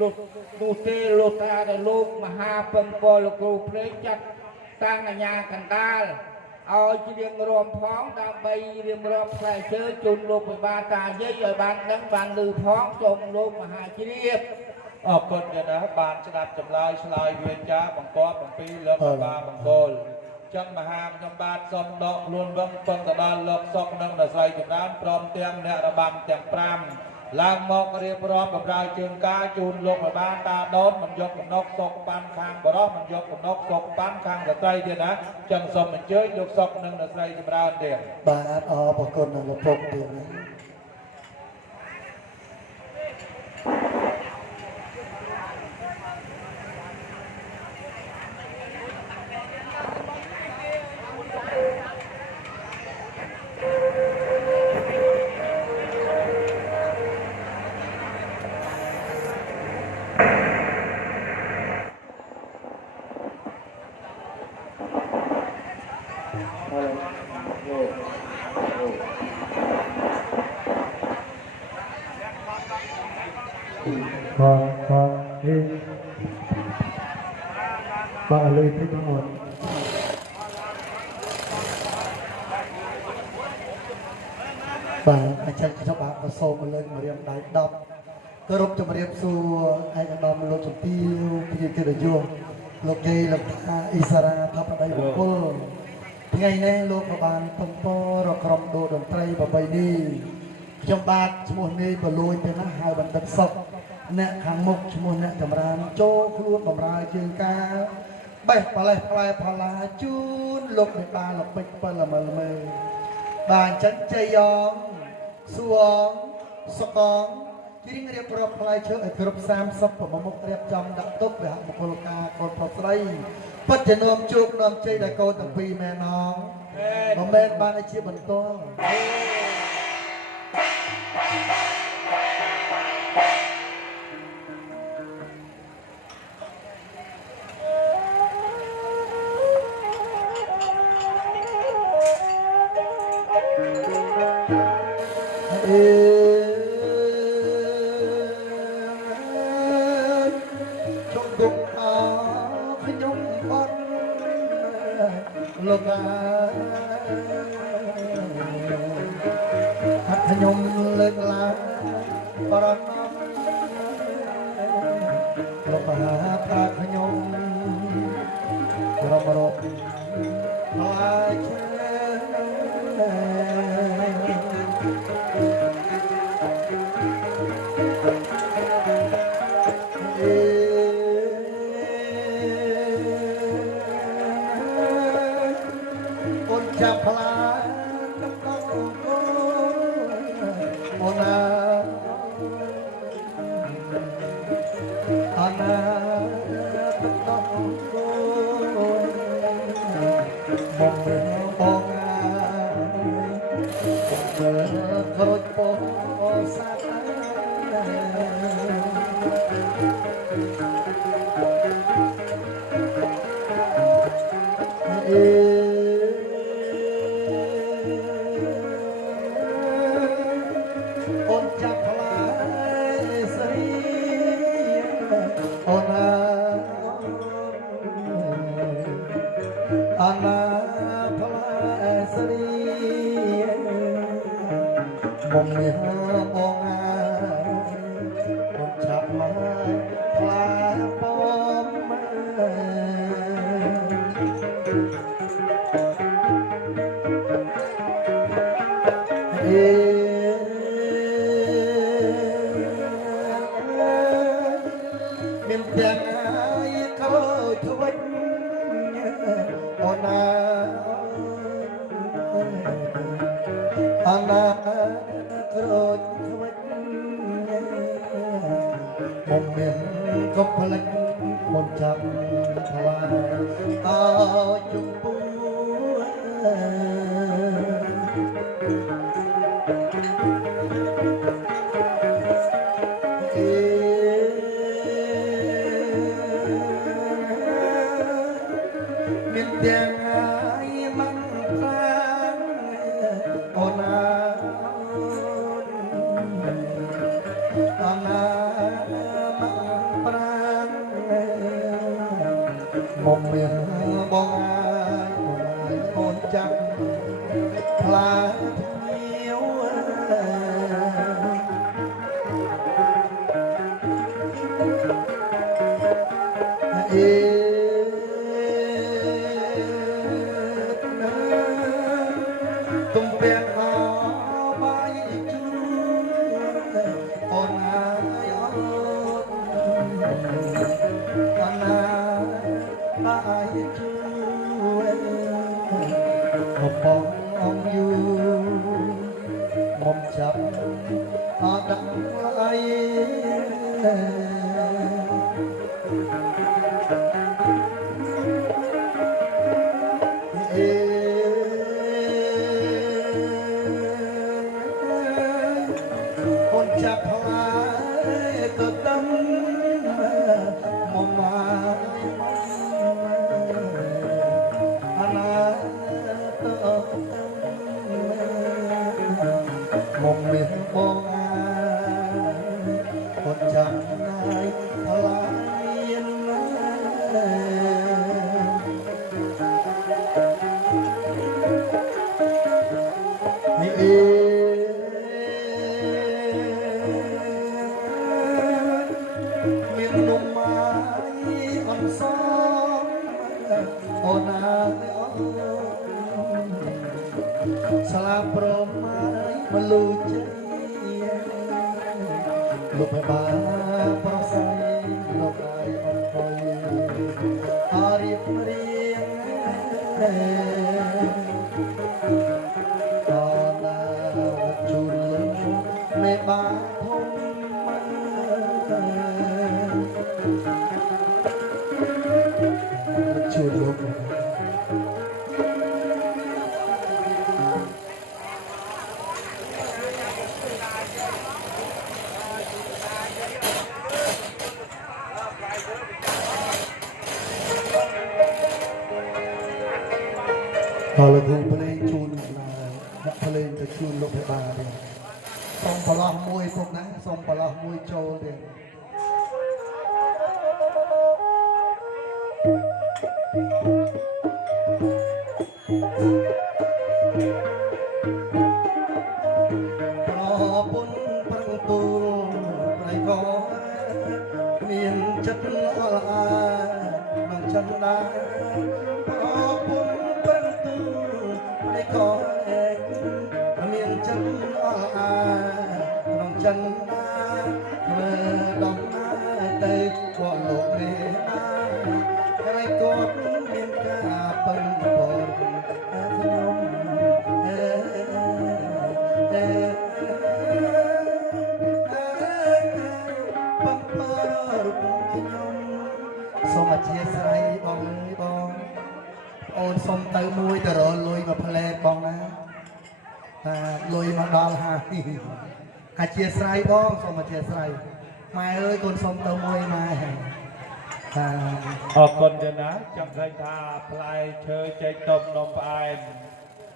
លោកទេលោកតាដែលលោកមហាពឹងពលលោកគ្រូភ្លេងចាត់តាំងអាជ្ញាកណ្ដាលឲ្យជារៀងរួមផងដើម្បីរៀបរាប់ផ្លែឈើជូនលោកវិបាតាយាយឲ្យបានដឹងបានឮផងសូមលោកមហាជ្រាបអរគុណយ៉ាងណាស់បានស្ដាប់ចម្លើយឆ្លើយវាចាបង្គាប់អំពីលោកវិបាបង្គោលចឹងមហាខ្ញុំបាទសូមដកខ្លួនវឹងពឹងទៅដល់លោកសុកនិងដល់ស្រីចម្រើនព្រមទាំងអ្នករបាំទាំង5ឡើងមករៀបរាប់បម្រើជើងការជូនលោកវិបាតាដូនមិនយកកំណុកសុកប៉ាន់ខាងបរោះមិនយកកំណុកសុកប៉ាន់ខាងស្រីទៀតណាចឹងសូមអញ្ជើញលោកសុកនិងដល់ស្រីចម្រើនទៀតបាទអរគុណលោកពុកទៀតណាបាទលើទីទាំងអស់បាទអញ្ចឹងខ្ញុំបាទក៏សូមលើកមករៀបដៃ10គោរពជំរាបសួរឯកឧត្តមលោកជំទាវពីកិត្តិយសលោកយាយលោកតាអ៊ីសារ៉ាថាបតីបុគ្គលថ្ងៃនេះលោកក៏បានទំព័រក្រុមដូរតន្ត្រីប្របីនេះខ្ញុំបាទឈ្មោះនេះបលួយទៅណាហើយបណ្ឌិតសុកអ្នកខាងមុខឈ្មោះអ្នកចម្រើនចូលខ្លួនបម្រើជើងការបេះផ្លែផ្លែផល្លាជូនលោកមេបាលោកពេជ្រពិលល្មើមើបាទអញ្ចឹងជ័យយ៉ងសួងសុកងជារៀបរាប់ផ្លែឈើឲ្យគ្រប់30ប្រមុខរៀបចំដាក់ទុកព្រះមង្គលការកូនប្រុសស្រីពិតជានាំជោគនាំជ័យដល់កូនទាំងពីរមែនណងមិនមែនបានឲ្យជាបន្តលោកខ្ញុំលើកឡើងបរណលោកមហាប្រាខ្ញុំរំរោគហើយចាប់ផ្លាអូណាអាណាទឹកដល់បងបងក្រូចពោសាត់អេ អាណាផ្លែស្រីមុំនេះបងអាបងចាប់មកផ្លែបងអេមានទាំងអាយខោធវិចអូនណាអាណាក្រូចធវិចមុំមានក៏ផ្លិចមុនចាប់ថ្វាអោជុំពូមានទាំងអាយមិនប្រាំអូនណាអូនណាមិនប្រាំមុំមានបងអាយអូនចាប់ខ្លាចញៀវអេទុំពាក់អោបាយជូនអូនអាយអូនណាបាយជូនបងអងយូមុំចាប់អត់ដាក់អីអូនចាប់ផ្លែទៅដឹងមកមកអាណាទៅមុំមានបងអូនចាប់ណាយផ្លែអេមាននំម៉ាយអនសមអូនណាស្លាប់ប្រមាយមលូជ័យលោកបាប្រស័យលោកអាយអត់ខយអរិបរៀងជួលមេបាធំជួលលោកហើយលោកភ្លេងជួលដាក់ភ្លេងទៅជួលលោកបាទេសូមប្រឡោះមួយពុកណាសូមប្រឡោះមួយចូលទេប្រពន្ធប្រឹងទូលប្រៃក៏មានចិត្តអល់អានឹងចិនដាប្រពន្ធប្រឹងទូលប្រៃក៏មានចិត្តអល់អាក្នុងចិនដាធ្វើដំណើរទៅគាត់លោកនេះហើយគាត់មានការប៉ិនពរខ្ញុំសូមអធិស្ឋានបងបងអូនសុំទៅមួយទៅរលុយមកផ្លែបងណាលុយមកដល់ហើយអធិស្ឋានបងសូមអធិស្ឋានម៉ែអើយកូនសុំទៅមួយម៉ែអរគុណទៅណាចង់ឃើញថាផ្លែឈើចេកតុំនំផ្អែម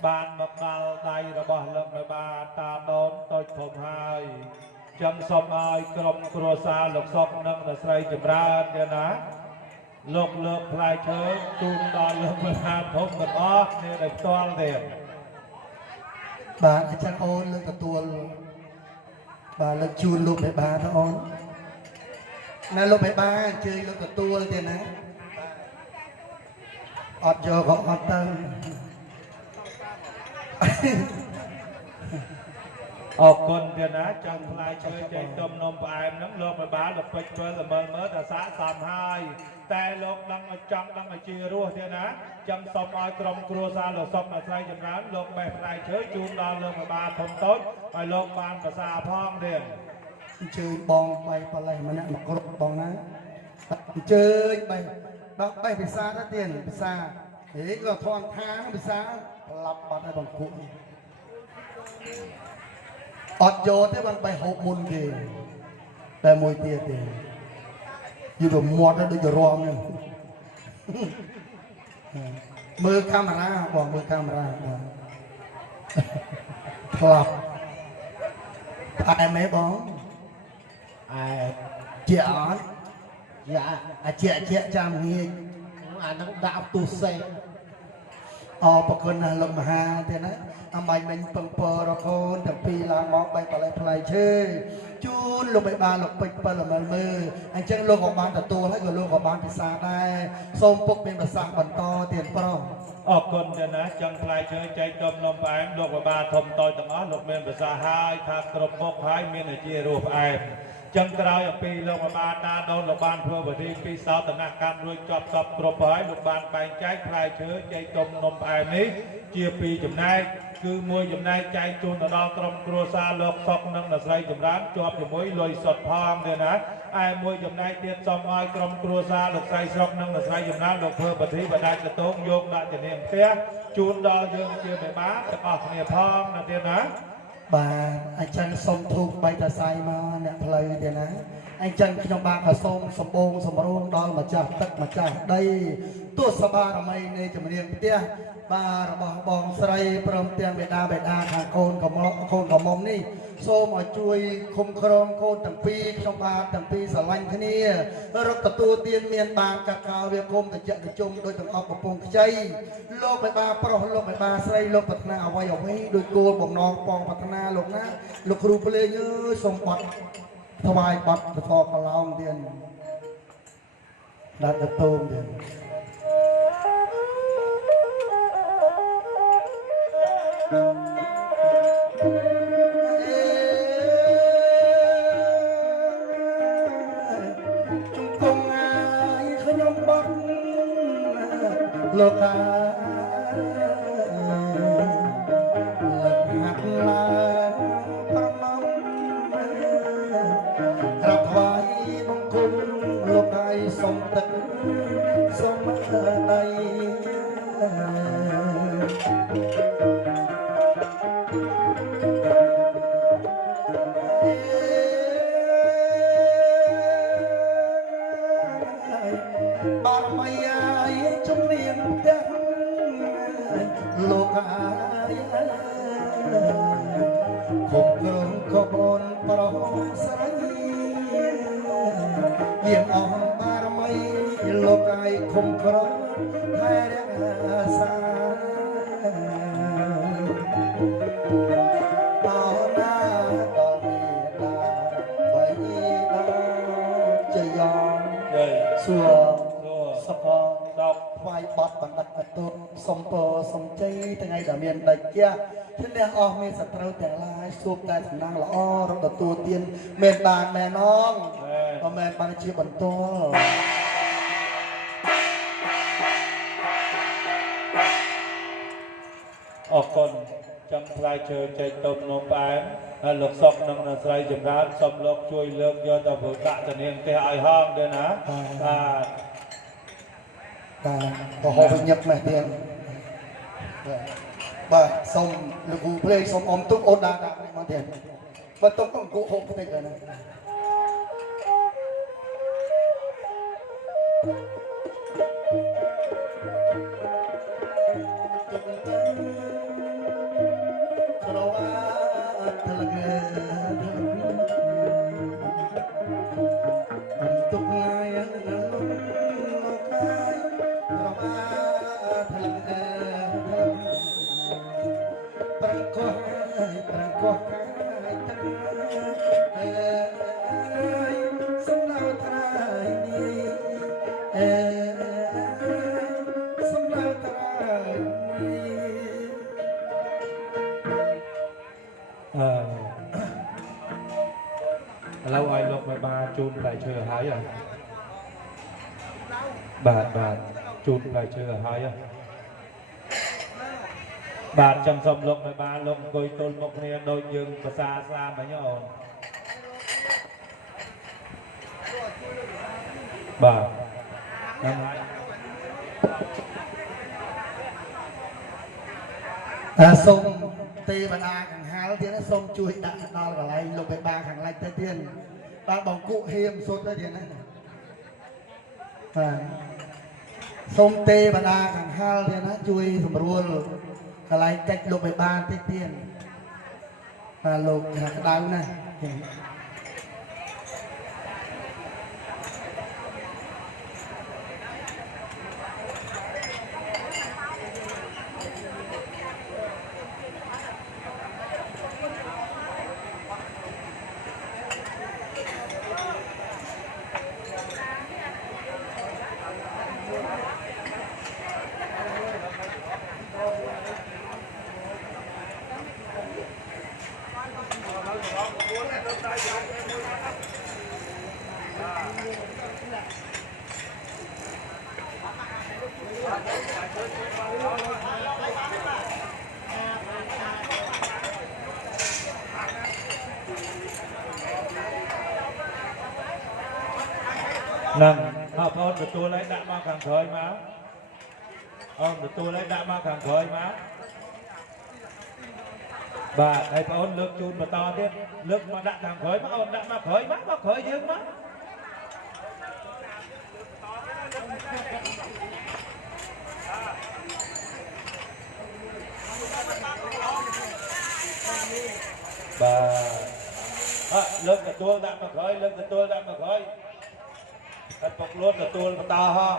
បានមកដល់ដៃរបស់លោកមេបាតាដូនតូចធំហើយចឹងសូមឲ្យក្រុមគ្រួសារលោកសុកនិងអ្នកស្រីចម្រើនទៅណា លោកលើកផ្លែឈើជូនដល់លោកមហាធំទាំងអស់គ្នាដោយផ្ទាល់ទៀត បាទអញ្ចឹងអូនលើកទទួលបាទលើកជូនលោកមេបាទៅអូនណាលោកមេបាអញ្ជើញលើកទទួលទៀតណាអត់យកក៏អត់ទៅ អរគុណទៀតណាចង់ផ្លែឈើចេញទុំនំផ្អែមហ្នឹងលោកមេបាលោកពេជ្រ7ល្មើមើលតែសាកសមហើយតែលោកដឹងឲ្យចង់ដឹងឲ្យជារស់ទៀតណាចឹងសូមឲ្យក្រុមគ្រួសារលោកសុកអាស្រ័យចម្រើនលោកបេះផ្លែឈើជូនដល់លោកមេបាធំតូចឲ្យលោកបានប្រសាផងទៀត អញ្ជើញបងបៃប៉លេះម្នាក់មកគ្រប់បងណាអញ្ជើញបៃដល់បៃភាសាទៅទៀតភាសាហេក៏ធន់ថាភាសាប្រឡាប់បាត់ឲ្យបងគុកអត់យកទេបងបៃហូបមុនគេតែមួយទៀតទេយូរមាត់ទៅដូចរំហ្នឹងមើលកាមេរ៉ាបងមើលកាមេរ៉ាបងផ្លាប់តែមេបងជាអត់យ៉ាជាចាំងាយអានឹងដាក់ទូសេអរប្រគុណណាស់លោកមហាទៀតណាអំបញ្ញមិញពឹងពររកូនទាំងពីរឡើងមកបែបបលែផ្លែឈើជូនលោកបិបាលលោកពេជ្រ7ល្មើមើអញ្ចឹងលោកក៏បានទទួលហើយក៏លោកក៏បានពិសាដែរសូមពុកមានប្រសាសន៍បន្តទៀតប្រុស អរគុណទៀតណាចង់ផ្លែឈើចែកទុំនំផ្អែមលោកមេបាធំតូចទាំងអស់លោកមានប្រសាសន៍ហើយថាគ្រប់មុខហើយមានអាជារស់ផ្អែម ចឹងក្រោយអំពីលោកមេបាតាដូនលោកបានធ្វើពិធីពីសោតនកម្មរួចចប់សពគ្រប់ហើយលោកបានបែងចែកផ្លែឈើចែកទុំនំផ្អែមនេះជាពីរចំណែកគឺមួយចំណែកចែកជូនទៅដល់ក្រុមគ្រួសារលោកសុកនិងអ្នកស្រីចម្រើនជាប់ជាមួយលុយសុតផងទៀតណាឯមួយចំណែកទៀតសូមឲ្យក្រុមគ្រួសារលោកស្រីស្រុកនិងអ្នកស្រីចម្រើនលោកធ្វើពិធីបដាច់កតងយកដាក់ជំនាញផ្ទះជូនដល់យើងជាមេបាទាំងអស់គ្នាផងណាទៀតណា បាទអញ្ចឹងសូមធូបបៃតសៃមកអ្នកផ្លូវទៀតណាអញ្ចឹងខ្ញុំបាទក៏សូមសម្បូរសម្រួងដល់ម្ចាស់ទឹកម្ចាស់ដីទស្សបារមីនៃជំនាញផ្ទះបាទរបស់បងស្រីព្រមទាំងបេដាខាងកូនកំមុំនេះសូមឲ្យជួយคุ้មគ្រងកូនទាំងពីរខ្ញុំបាទទាំងពីរស្រឡាញ់គ្នារកទទួលទានមានបានកកោវាគុំតចកជុំដោយទាំងអស់កំពុងខ្ចីលោកបេបាប្រុសលោកបេបាស្រីលោកប្រាថ្នាអ្វីដោយគោលបំណងបងប្រាថ្នាលោកណាលោកគ្រូភ្លេងអើយសូមបាត់ថ្វាយបាត់ទៅកឡោងទៀតដាក់ទៅតូមទៀត លោកអាលោកហាក់ឡើងប្រមំក្រាបថ្វាយបង្គំលោកហើយសុំទឹកសុំដៃបារមីជំនាញផ្ទះលោកអាយគ្រប់គ្រងកបូនប្រុសស្រីយាងអស់បារមីលោកអាយគុំក្រងថែរក្សាបោណាដល់មេដាបៃដាជាយ៉ងសួរសុខដល់ថ្វាយបត់បណ្ឌិតកតុបសុំពរសុំជ័យថ្ងៃដែលមានដេចជាឈ្នះអស់មានសត្រូវទាំងឡាយជួបតែសំណាងល្អរកទទួលទានមែនបានមែនអងក៏មែនបានជាបន្តអរគុណចាំផ្លែឈើចែកទុំនំផ្អែមហើយលោកសុកនិងអ្នកស្រីចម្រើនសូមលោកជួយលើកយកទៅធ្វើដាក់ទៅនាងផ្ទះឲ្យហងដែរណាបាទក៏ហូបញឹកណាស់ទៀតបាទសូមលោកគ្រូភ្លេងសូមអមទុកអូនដាក់មកទៀតបើទុកទៅអង្គហូបតិចហើយណា จูนปลายเชื่อหายอ่ะบาทจูนปลายเชื่อหายอ่ะบาทจังสมลงในบ้านลงกอยต้นมกเนี่ยโดยยึงภาษาสลามไปเนี่ยอ่อนบาทนั่นไง សូមទេវតាខាងហាលទៀតសូមជួយដាក់ដល់កន្លែងលោកបេបាខាងលិចទៅទៀតបាទបងគុហៀមសុទ្ធទៅទៀតណាបាទសូមទេវតាខាងហាលទៀតណាជួយសម្រួលកន្លែងកិច្ចលោកបេបាតិចទៀតបាទលោកថាក្តៅណាស់ นั่งเอาพอนตัวไรด่ามาขังเคยมาเอาตัวไรด่ามาขังเคยมาบาไอ้พอนเลือกจูนมาต่อเดียเลือกมาด่าขังเคยมาเอาด่ามาเคยมาเคยยืมมาบาเลือกตัวด่ามาเคยเลือกตัวด่ามาเคยไอ้ปกล้วนตัวมาต่อห้อง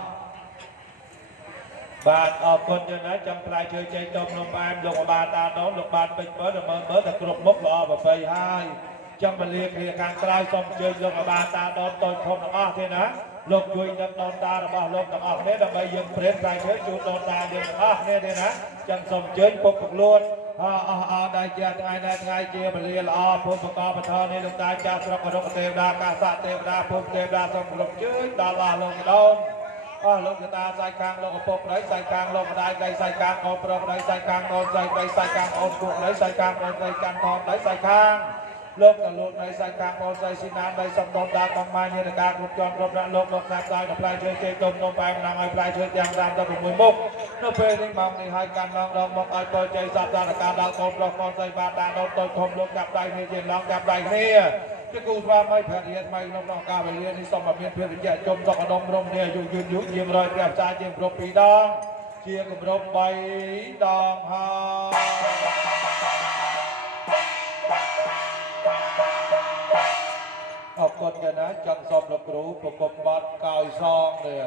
บาดออกคนจะนะจำปลายเชยใจจมลงบานลงบาตาโน้นลงบานเป็นเบิร์ดแต่กรุบมกรอแบบไปให้จำมาเรียกการกลายสมเชยลงบาตาโน้นตนคมหนักอ้อเท่นะลงยุยน้ำนอนตาระบาดลงหนักอ้อเนี่ยทำไมยังเปลี่ยนใจเชยจูนนตาเดียวหนักอ้อเนี่ยเท่นะจังสมเชยปกล้วนได้เจ้าได้ไงเจ้ามาเรียนอ้อพงประกอบประทานในลงตาจ่าสระกระดกเทวดากาสะเทวดาพงเทวดาสมลงเชยดาราลงโดนลงตาใส่กลางลงกระปกไหลใส่กลางลงได้ไกลใส่กลางอมรองไหลใส่กลางนอนใส่ไกลใส่กลางอมกุไหลใส่กลางนอนใส่กลางทอนไหลใส่ข้างลงกับลงไหลใส่กลางนอนใส่สินานไหลสมดมดาบางมาเนรการกรุบจอมรบระลงลงน้ำตายกับปลายเชือกเจตมนมไปนางไอปลายเชือกยางดำตะกุ่มมือมุกนกเปย์นิ่งมองในหายการลองลองมองไอปล่อยใจสับสารการดาวโคมรองมองใส่บาดาโดนต้นคมลงจับได้ในเย็นลองจับได้เนี่ยจะกูว่าไม่แผ่นเรียนไม่น้องกาไปเรียนในสมบัติเพื่อนจะจมตกกระดมรมเนี่ยอยู่ยืนอยู่เยี่ยมรอยเปรียบใจเยี่ยมรบปีดองเชียร์กับรบใบดองฮาออกกฎกันนะจังสมรบรู้ประกบบัดกายซองเนี่ย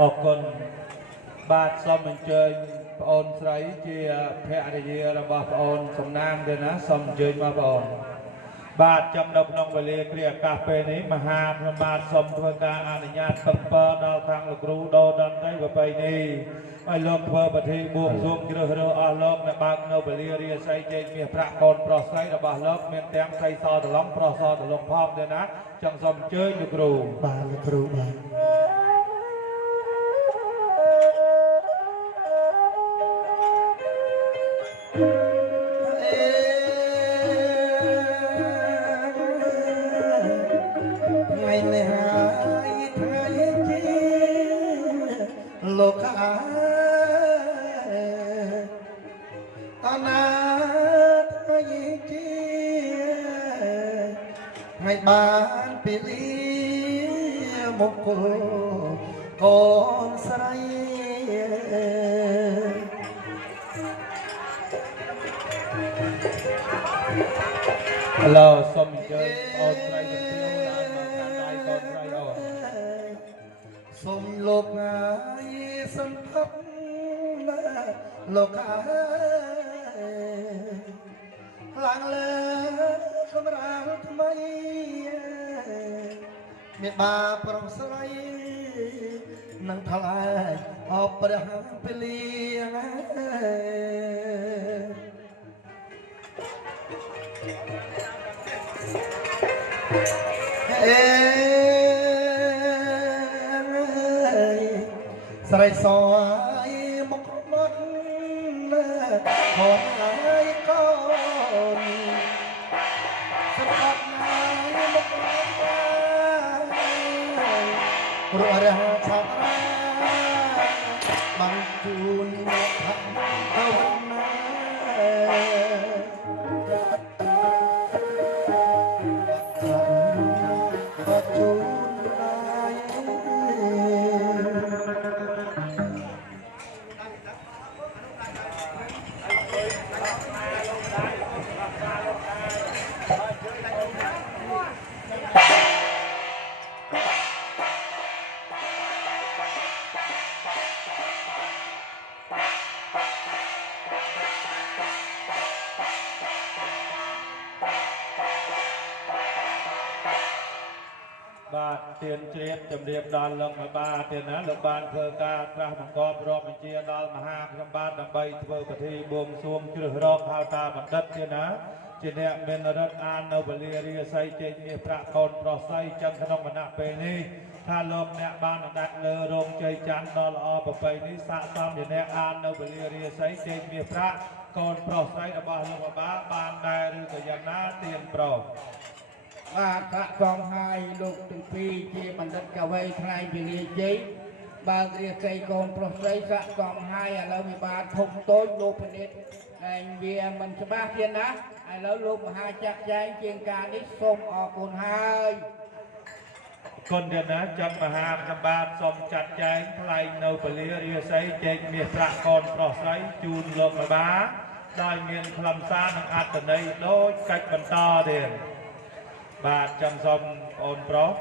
ออกคนบาดสมเจยปอนใส่เจียแพร่เจียระบาปอนสมนามเดนะสมเจยมาปอนบาดจำดอกนองเวลีเกลียกาเปนี้มหาพระบาทสมพระการอนุญาตตั้งเปิดดาวทางลูกรู้โดดันได้ไปนี้ไม่ลงเพื่อประเทศบวงสรวงเรือเรืออาลกในบางนองเวลีเรียใส่เจยมีพระกรปลอดใส่ระบาดลกเมียนแตงใส่ซอตะล้อมปลอดซอตะลงพร้อมเดนะจังสมเจยลูกรู้ បាទលោកគ្រូបាទ ngày bán bị lý một con say Hello, some all try to sông lục ai sân thấp lục ai làng lẽ không ra thầm mây miệt bà prong sợi nâng thay học bờ hàng peli sợi soi một mắt hỏi con sợi soi một mắt rồi ra chặt bằng chun thằng ôngបាទទានជ្រាបជំរាបដល់លោកមេបាទានណាលោកបានធ្វើការត្រាស់បង្គាប់រាប់បញ្ជាដល់មហាខ្ញុំបាទដើម្បីធ្វើពិធីបួងសួងជ្រើសរើសហៅតាបណ្ឌិតទានណាជាអ្នកមានរិទ្ធអាននៅវេលារាសីចេញមាសប្រាក់កូនប្រុសស្រីចឹងក្នុងគណៈពេលនេះថាលោកអ្នកបានដាក់លើរោងជ័យច័ន្ទដ៏ល្អប្រពៃនេះសាកសមជាអ្នកអាននៅវេលារាសីចេញមាសប្រាក់កូនប្រុសស្រីរបស់លោកមេបាបានដែរឬក៏យ៉ាងណាទានប្រុសបាទសាកសមហើយលោកទាំងពីរជាបណ្ឌិតកវីថ្លៃវិលាជ័យបើករាសីកូនប្រុសស្រីសាកសមហើយឥឡូវមានបាទធំតូចលោកពិនិត្យតែវាមិនច្បាស់ទៀតណាឥឡូវលោកមហាចាក់ចែងជាងការនេះសូមអរគុណហើយគុណទៀតណាចាំមហាខ្ញុំបាទសូមចាត់ចែងថ្លែងនៅពលារាសីចេញមាសប្រាក់កូនប្រុសស្រីជូនលោកមេបាដោយមានខ្លឹមសារនិងអត្ថន័យដូចកិច្ចបន្តទៀតបាទចាំសូមអូនប្រុស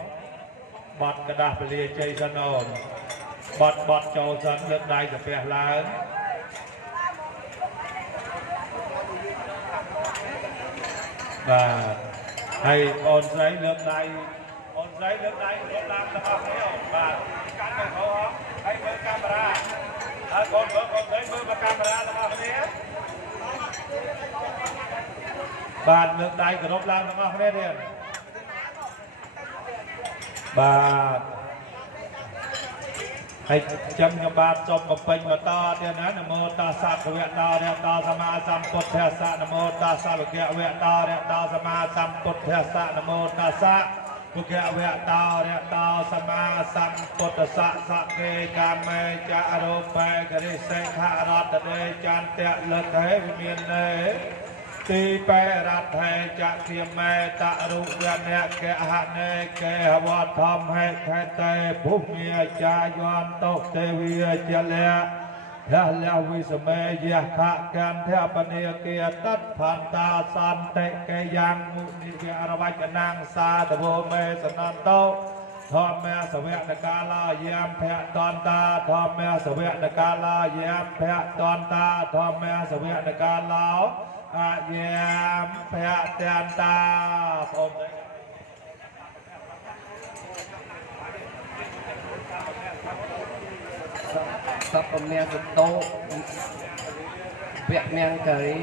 បត់กระดาษពលាជ័យសិនអូនបត់ចូលសិនលើកដៃកាពះឡើងបាទហើយអូនស្រីលើកដៃអូនស្រីលើកដៃលើកឡើងទាំងអស់គ្នាបាទកាន់ទៅហោហើយមើលកាមេរ៉ាហើយកូនស្រីមើលមកកាមេរ៉ាទាំងអស់គ្នាបាទលើកដៃគោរពឡើងទាំងអស់គ្នាទៀតបាទហើយចាំខ្ញុំបាទសូមបំពេញបន្តទៀតណានមោតាសៈភវតោរតោសម្មាសម្ពុទ្ធស្សៈនមោតាសៈវគៈវតោរតោសម្មាសម្ពុទ្ធស្សៈនមោតាសៈវគៈវតោរតោសម្មាសម្ពុទ្ធស្សៈសកេកាមេចរោបេករិសេខរតតេចន្ទៈលទ្ធេវិមាននេទីបេរដ្ឋេចក្ខិមេតរុវណៈកេហនេកេហវធម្មហេខេតេភូមិចាយន្តោទេវីចលៈព្រះលវិសមេយខកន្ធៈបនិកេតតផន្តាសន្តិកេយ៉ាងមុនិវរវចនាងសាទវមេសនន្តោធម្មសវៈនកាលាយាមភៈតន្តាធម្មសវៈនកាលាយាមភៈតន្តាធម្មសវៈនកាលាអាយាមភៈតន្តាបងសពមនាសតោវៈមង្គរី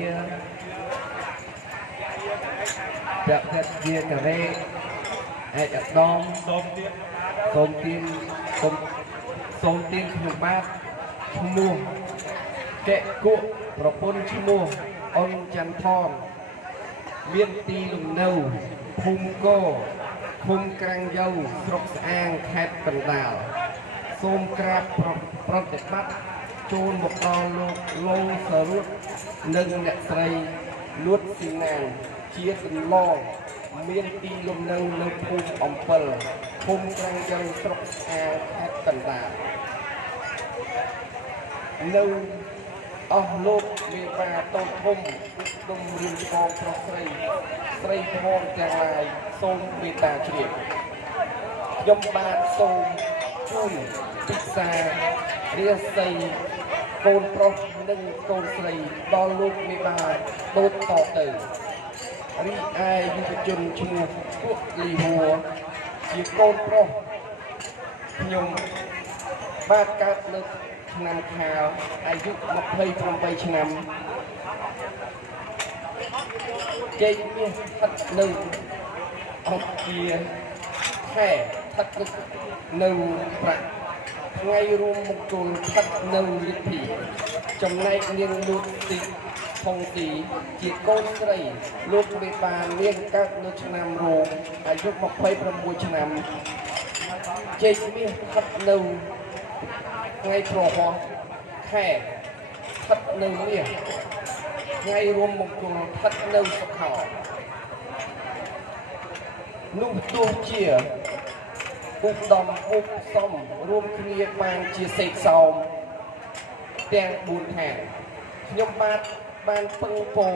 វៈភេទជាកវេឯកដងសូមទានខ្ញុំបាទឈ្មោះកេគុប្រពន្ធឈ្មោះអនចន្ទថនមានទីលំនៅភូមិកោឃុំក្រាំងយៅស្រុកស្អាងខេត្តកណ្ដាលសូមក្រាបប្រតិបត្តិចូលមកដល់លោកលោកសរុបនិងអ្នកស្រី លួតស៊ីណាងជាកន្លងមានទីលំនៅនៅភូមិអំពិលភូមិក្រាំងយ៉ាងស្រុកស្អាតខេត្តកណ្ដាលនៅអស់លោកមេបាតូចធំដុំរៀនផងប្រុសស្រីស្រីផងទាំងឡាយសូមមេត្តាជ្រាបខ្ញុំបាទសូមជូនពិសារាសីកូនប្រុសនិងកូនស្រីដល់លោកមេបាដូចតទៅរីឯយុវជនឈ្មោះពួកលីហួរជាកូនប្រុសខ្ញុំបាទកើតនៅឆ្នាំខាលអាយុ28ឆ្នាំជ័យមាសស្ថិតនៅអង្គាខែស្ថិតនៅប្រាក់ថ្ងៃរួមមង្គលស្ថិតនៅលិទ្ធិចំណែកនាងលួតទីផុងទីជាកូនស្រីលោកមេបានាងកើតនៅឆ្នាំរោងអាយុ26ឆ្នាំជ័យមាសស្ថិតនៅថ្ងៃប្រហោះខែស្ថិតនៅមាសថ្ងៃរួមមង្គលស្ថិតនៅសុខោនោះទោះជាឧបដំឧបសំរួមគ្នាបានជាសេកសោមទាំង4ខាងខ្ញុំបានពឹងពោ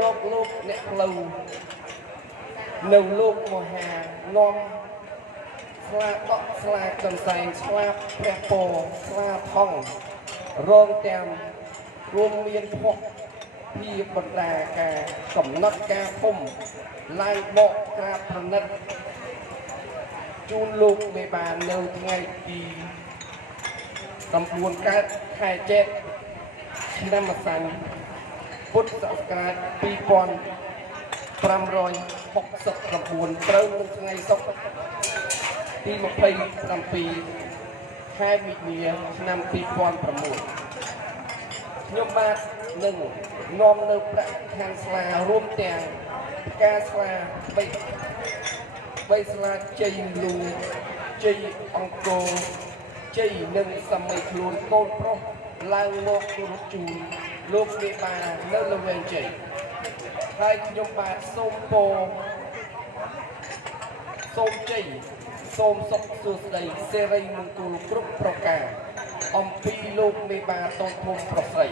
រកលោកអ្នកផ្លូវនៅលោកមហានាំស្លាដកស្លាកន្សែងស្លាបព្រះពោស្លាថងរងទាំងរួមមានភពពីបណ្ដាការកំណត់ការភូមិឡើងបកក្រាបប្រណិតជូនលោកមេបានៅថ្ងៃទី9កើតខែចេតឆ្នាំម្សាញ់ពុទ្ធសករាជ2569ត្រូវនៅថ្ងៃសុក្រទី27ខែវិញ្ញាឆ្នាំ2006ខ្ញុំបាទនឹងនាំនៅប្រាក់ខាងស្លារួមទាំងផ្កាស្លា3ស្លាជ័យលូជ័យអង្គរជ័យនិងសម័យខ្លួនកូនប្រុសឡើងមកគោរពជូនលោកមេបានៅល្វែងជ័យហើយខ្ញុំបាទសូមពរសូមជ័យសូមសុខសួស្តីសិរីមង្គលគ្រប់ប្រការអំពីលោកមេបាតូចធំប្រុសស្រី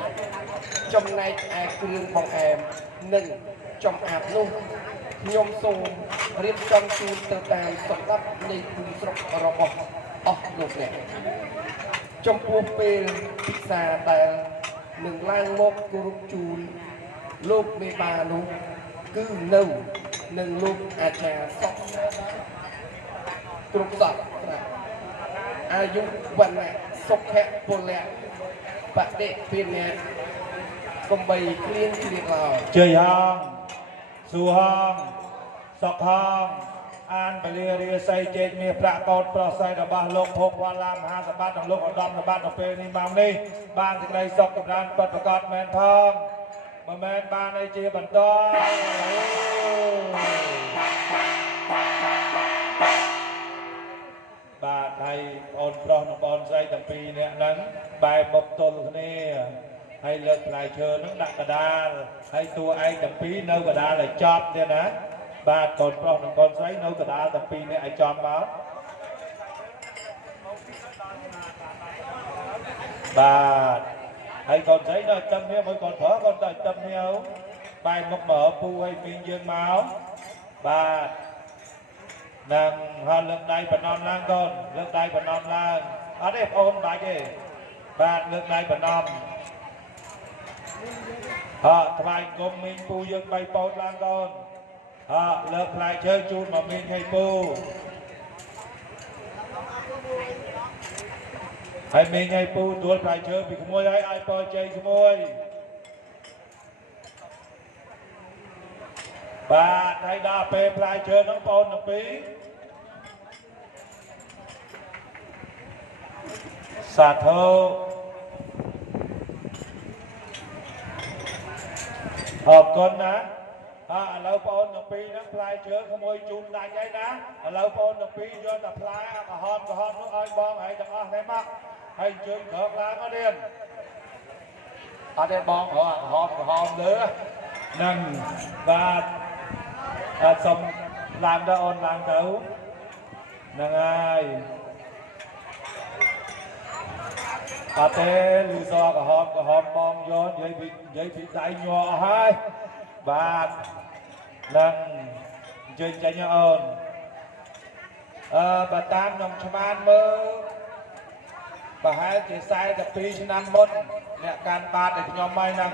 ចំណែកឯគ្រឿងបង្អែមនិងចំអាបនោះខ្ញុំសូមរៀបចំជូនទៅតាមសម្បត្តិនៃភូមិស្រុករបស់អស់លោកអ្នកចំពោះពេលពិសាដែលនឹងឡើងមកគោរពជូនលោកមេបានោះគឺនៅនឹងលោកអាចារ្យសុខគ្រប់សពអាយុវណ្ណៈសុខៈពលៈបដិភិនៈកំបីគ្លៀងគ្លៀងឡើយជ័យហងស៊ូហងសុខហងអានពលារាសីជែកមាសប្រាក់កោតប្រុសស្រីរបស់លោកភពវណ្ឡាមហាសម្បត្តិនិងលោកឧត្តមសម្បត្តិនៅពេលនេះមកនេះបានសេចក្តីសុខចម្រើនពិតប្រាកដមែនផងមិនមែនបានអីជាបន្តបាទហើយបងប្រុសនិងបងស្រីទាំងពីរនាក់ហ្នឹងបែបមុខទល់គ្នាហើយលើកផ្លែឈើហ្នឹងដាក់កដាលហើយតួឯងទាំងពីរនៅកដាលឲ្យចប់ទៀតណាបាទកូនប្រុសនិងកូនស្រីនៅកដាលទាំងពីរនាក់ឲ្យចំមកបាទហើយកូនស្រីនៅទឹកនេះមួយកូនប្រុសកូនទៅទឹកនេះបែរមុខមកពូឲ្យមីងយើងមកបាទនឹងហើយលើកដៃបណ្ដំឡើងកូនលើកដៃបណ្ដំឡើងអត់ទេបងអូនបាច់ទេបាទលើកដៃបណ្ដំថ្វាយគុំមីងពូយើងបីពោតឡើងកូនលើកផ្លែឈើជូនមកមីងឲ្យពូហើយមីងឲ្យពូទួលផ្លែឈើពីក្មួយឲ្យពរជ័យក្មួយបាទហើយដល់ពេលផ្លែឈើហ្នឹងបងទាំងពីរសាធុអរគុណណាឥឡូវបងទាំងពីរហ្នឹងផ្លែឈើក្មួយជូនដាច់ហើយណាឥឡូវបងទាំងពីរយកតែផ្លែក្រហមនោះឲ្យបងហើយទាំងអស់នេះមកហើយជើងក្រោកឡើងអត់ទេអត់ទេបងក្រហមលើ នឹងបាទសុំឡើងទៅអូនឡើងទៅហ្នឹងហើយអត់ទេលឺសក្រហមបងយកនិយាយពីដៃញ័រអស់ហើយបាទនឹងអញ្ជើញចេញអូនបើតាមខ្ញុំឆ្មានមើលប្រហែលជា42ឆ្នាំមុនអ្នកកាន់បាតឲ្យខ្ញុំហើយហ្នឹង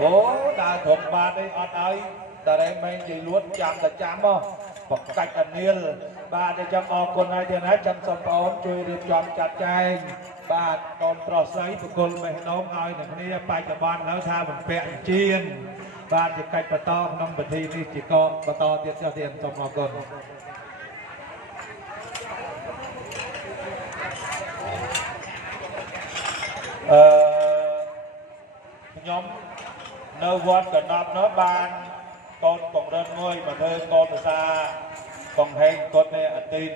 អូដើរត្រង់បាតអីអត់ឲ្យតារ៉េមែងនិយាយលួតចាំតែចាំមកបកាច់អនាលបាទអញ្ចឹងអរគុណហើយទៀតណាចាំសូមបងអូនជួយរៀបចំចាត់ចែងបាទកូនប្រុសស្រីប្រគល់បេះដូងឲ្យអ្នកគ្នាបច្ចុប្បន្នឥឡូវថាបំពាក់ជៀនបាទជាកិច្ចបន្តក្នុងពិធីនេះជាកបន្តទៀតចុះទៀតសូមអរគុណខ្ញុំនៅវត្តកណ្ដាប់នោះបានកូនបង្រិនមួយមកធ្វើកូនភាសាបង្ហែងគាត់នេះអទីន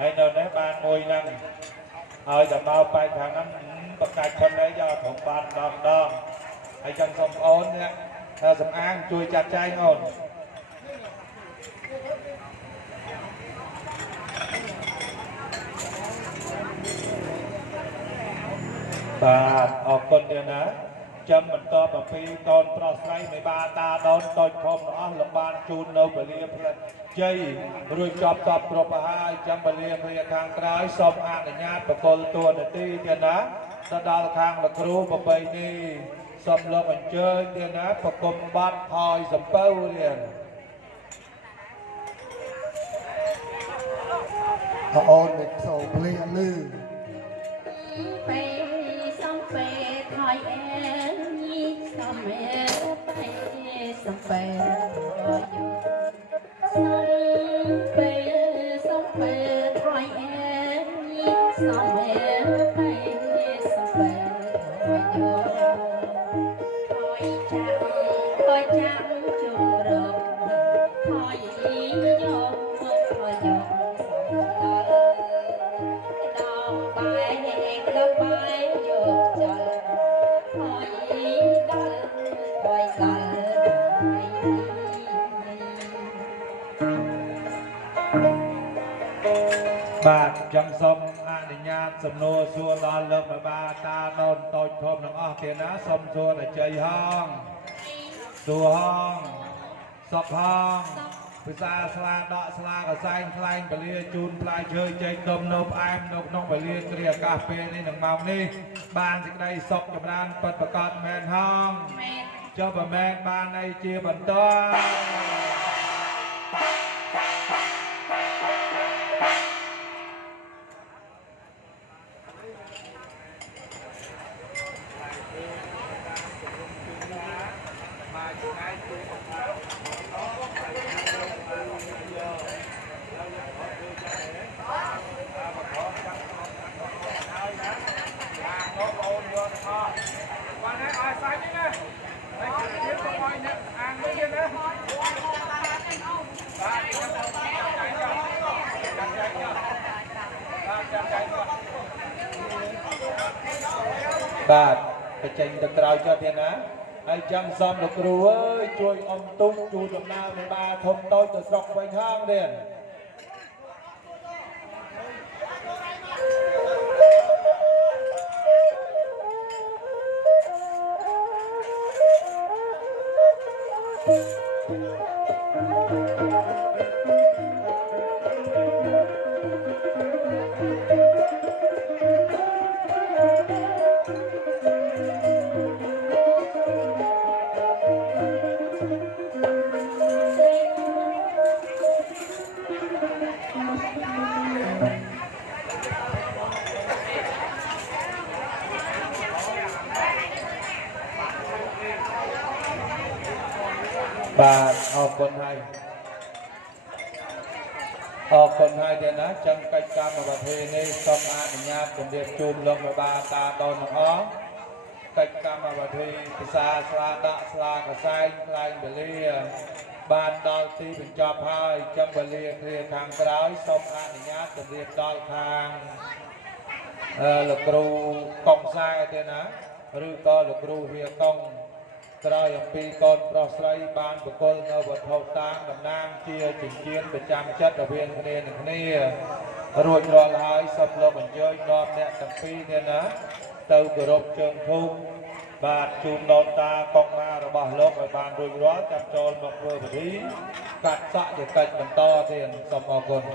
ហើយនៅនេះបានមួយហ្នឹងហើយដល់មកបែកខាងហ្នឹងបកាច់ផុនអីយកត្រង់បានដងហើយចឹងសូមអូននេះសំអាងជួយចាត់ចែងអូនបាទអរគុណទៀតណាចាំបន្តអំពីកូនប្រុសស្រីមេបាតាដូនតូចធំទាំងអស់លោកបានជូននៅពលាផ្លិតជ័យរួចចប់តបគ្រប់ហើយចាំពលាគ្រាខាងក្រោយសូមអនុញ្ញាតបកលតួនាទីទៀតណាទៅដល់ខាងលោកគ្រូប្របីនេះសូមលោកអញ្ជើញទៀតណាប្រគំបទថយសំពៅរៀនអូននេះសូមភ្លេងអលឺពេលសំពេលថយអែញីសំពេលសំពេលថយសំពេលថយអែញីសំពេលសំពេលថយថយចាំជុំរកថយយកថយយកបាយយកចលហើយដល់ហើយដល់បាទចឹងសូមអនុញ្ញាតសំណួរសួរដល់លោកមេបាតាដូនតូចធំទាំងអស់ទៀតណាសូមសួរតែជ័យហងសួរហងសពហងភាសាស្លាដកស្លាកសែងខ្លែងពលាជូនផ្លែឈើចេកដុំនៅផ្អែមនៅក្នុងពលាគ្រាអាកាសពេលនេះនឹងម៉ោងនេះបានសេចក្តីសុខចម្រើនពិតប្រាកដមែនហងចុះប្រមែនបានអីជាបន្តបាទបញ្ចេញទៅក្រោយចុះទៀតណាហើយចាំសំលោកគ្រូអើយជួយអ៊ំទុំជួយដំណើរមេបាធំតូចទៅស្រុកវិញហងទៀតបាទអរគុណហើយទៀតណាចឹងកិច្ចកម្មវិធីនេះសូមអនុញ្ញាតជម្រាបជូនលោកមេបាតាដូនទាំងអស់កិច្ចកម្មវិធីភាសាស្លាដាក់ស្លាកសែងខ្លែងពលាបានដល់ទីបញ្ចប់ហើយចឹងពលាគ្រាខាងក្រោយសូមអនុញ្ញាតជម្រាបដល់ខាងលោកគ្រូកុងខ្សែទៀតណាឬក៏លោកគ្រូវាកុង ក្រោយអំពីកូនប្រុសស្រីបានបកគលនៅវត្ថុតាងតំណាងជាចិញ្ចៀនប្រចាំចិត្តរវាងគ្នានឹងគ្នារួចរាល់ហើយសូមលោកអញ្ជើញនាំអ្នកទាំងពីរនេះណាទៅគោរពជើងធូបបាទជូនដូនតាកុកម៉ារបស់លោកឲ្យបានរួចរាល់ចាំចូលមកធ្វើពិធីកាត់សក់ជាកិច្ចបន្តទៀតសូមអរគុណ អ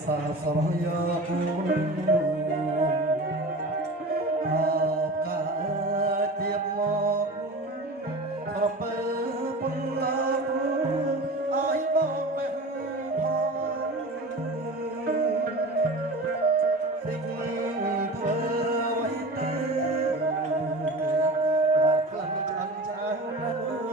sa sa ya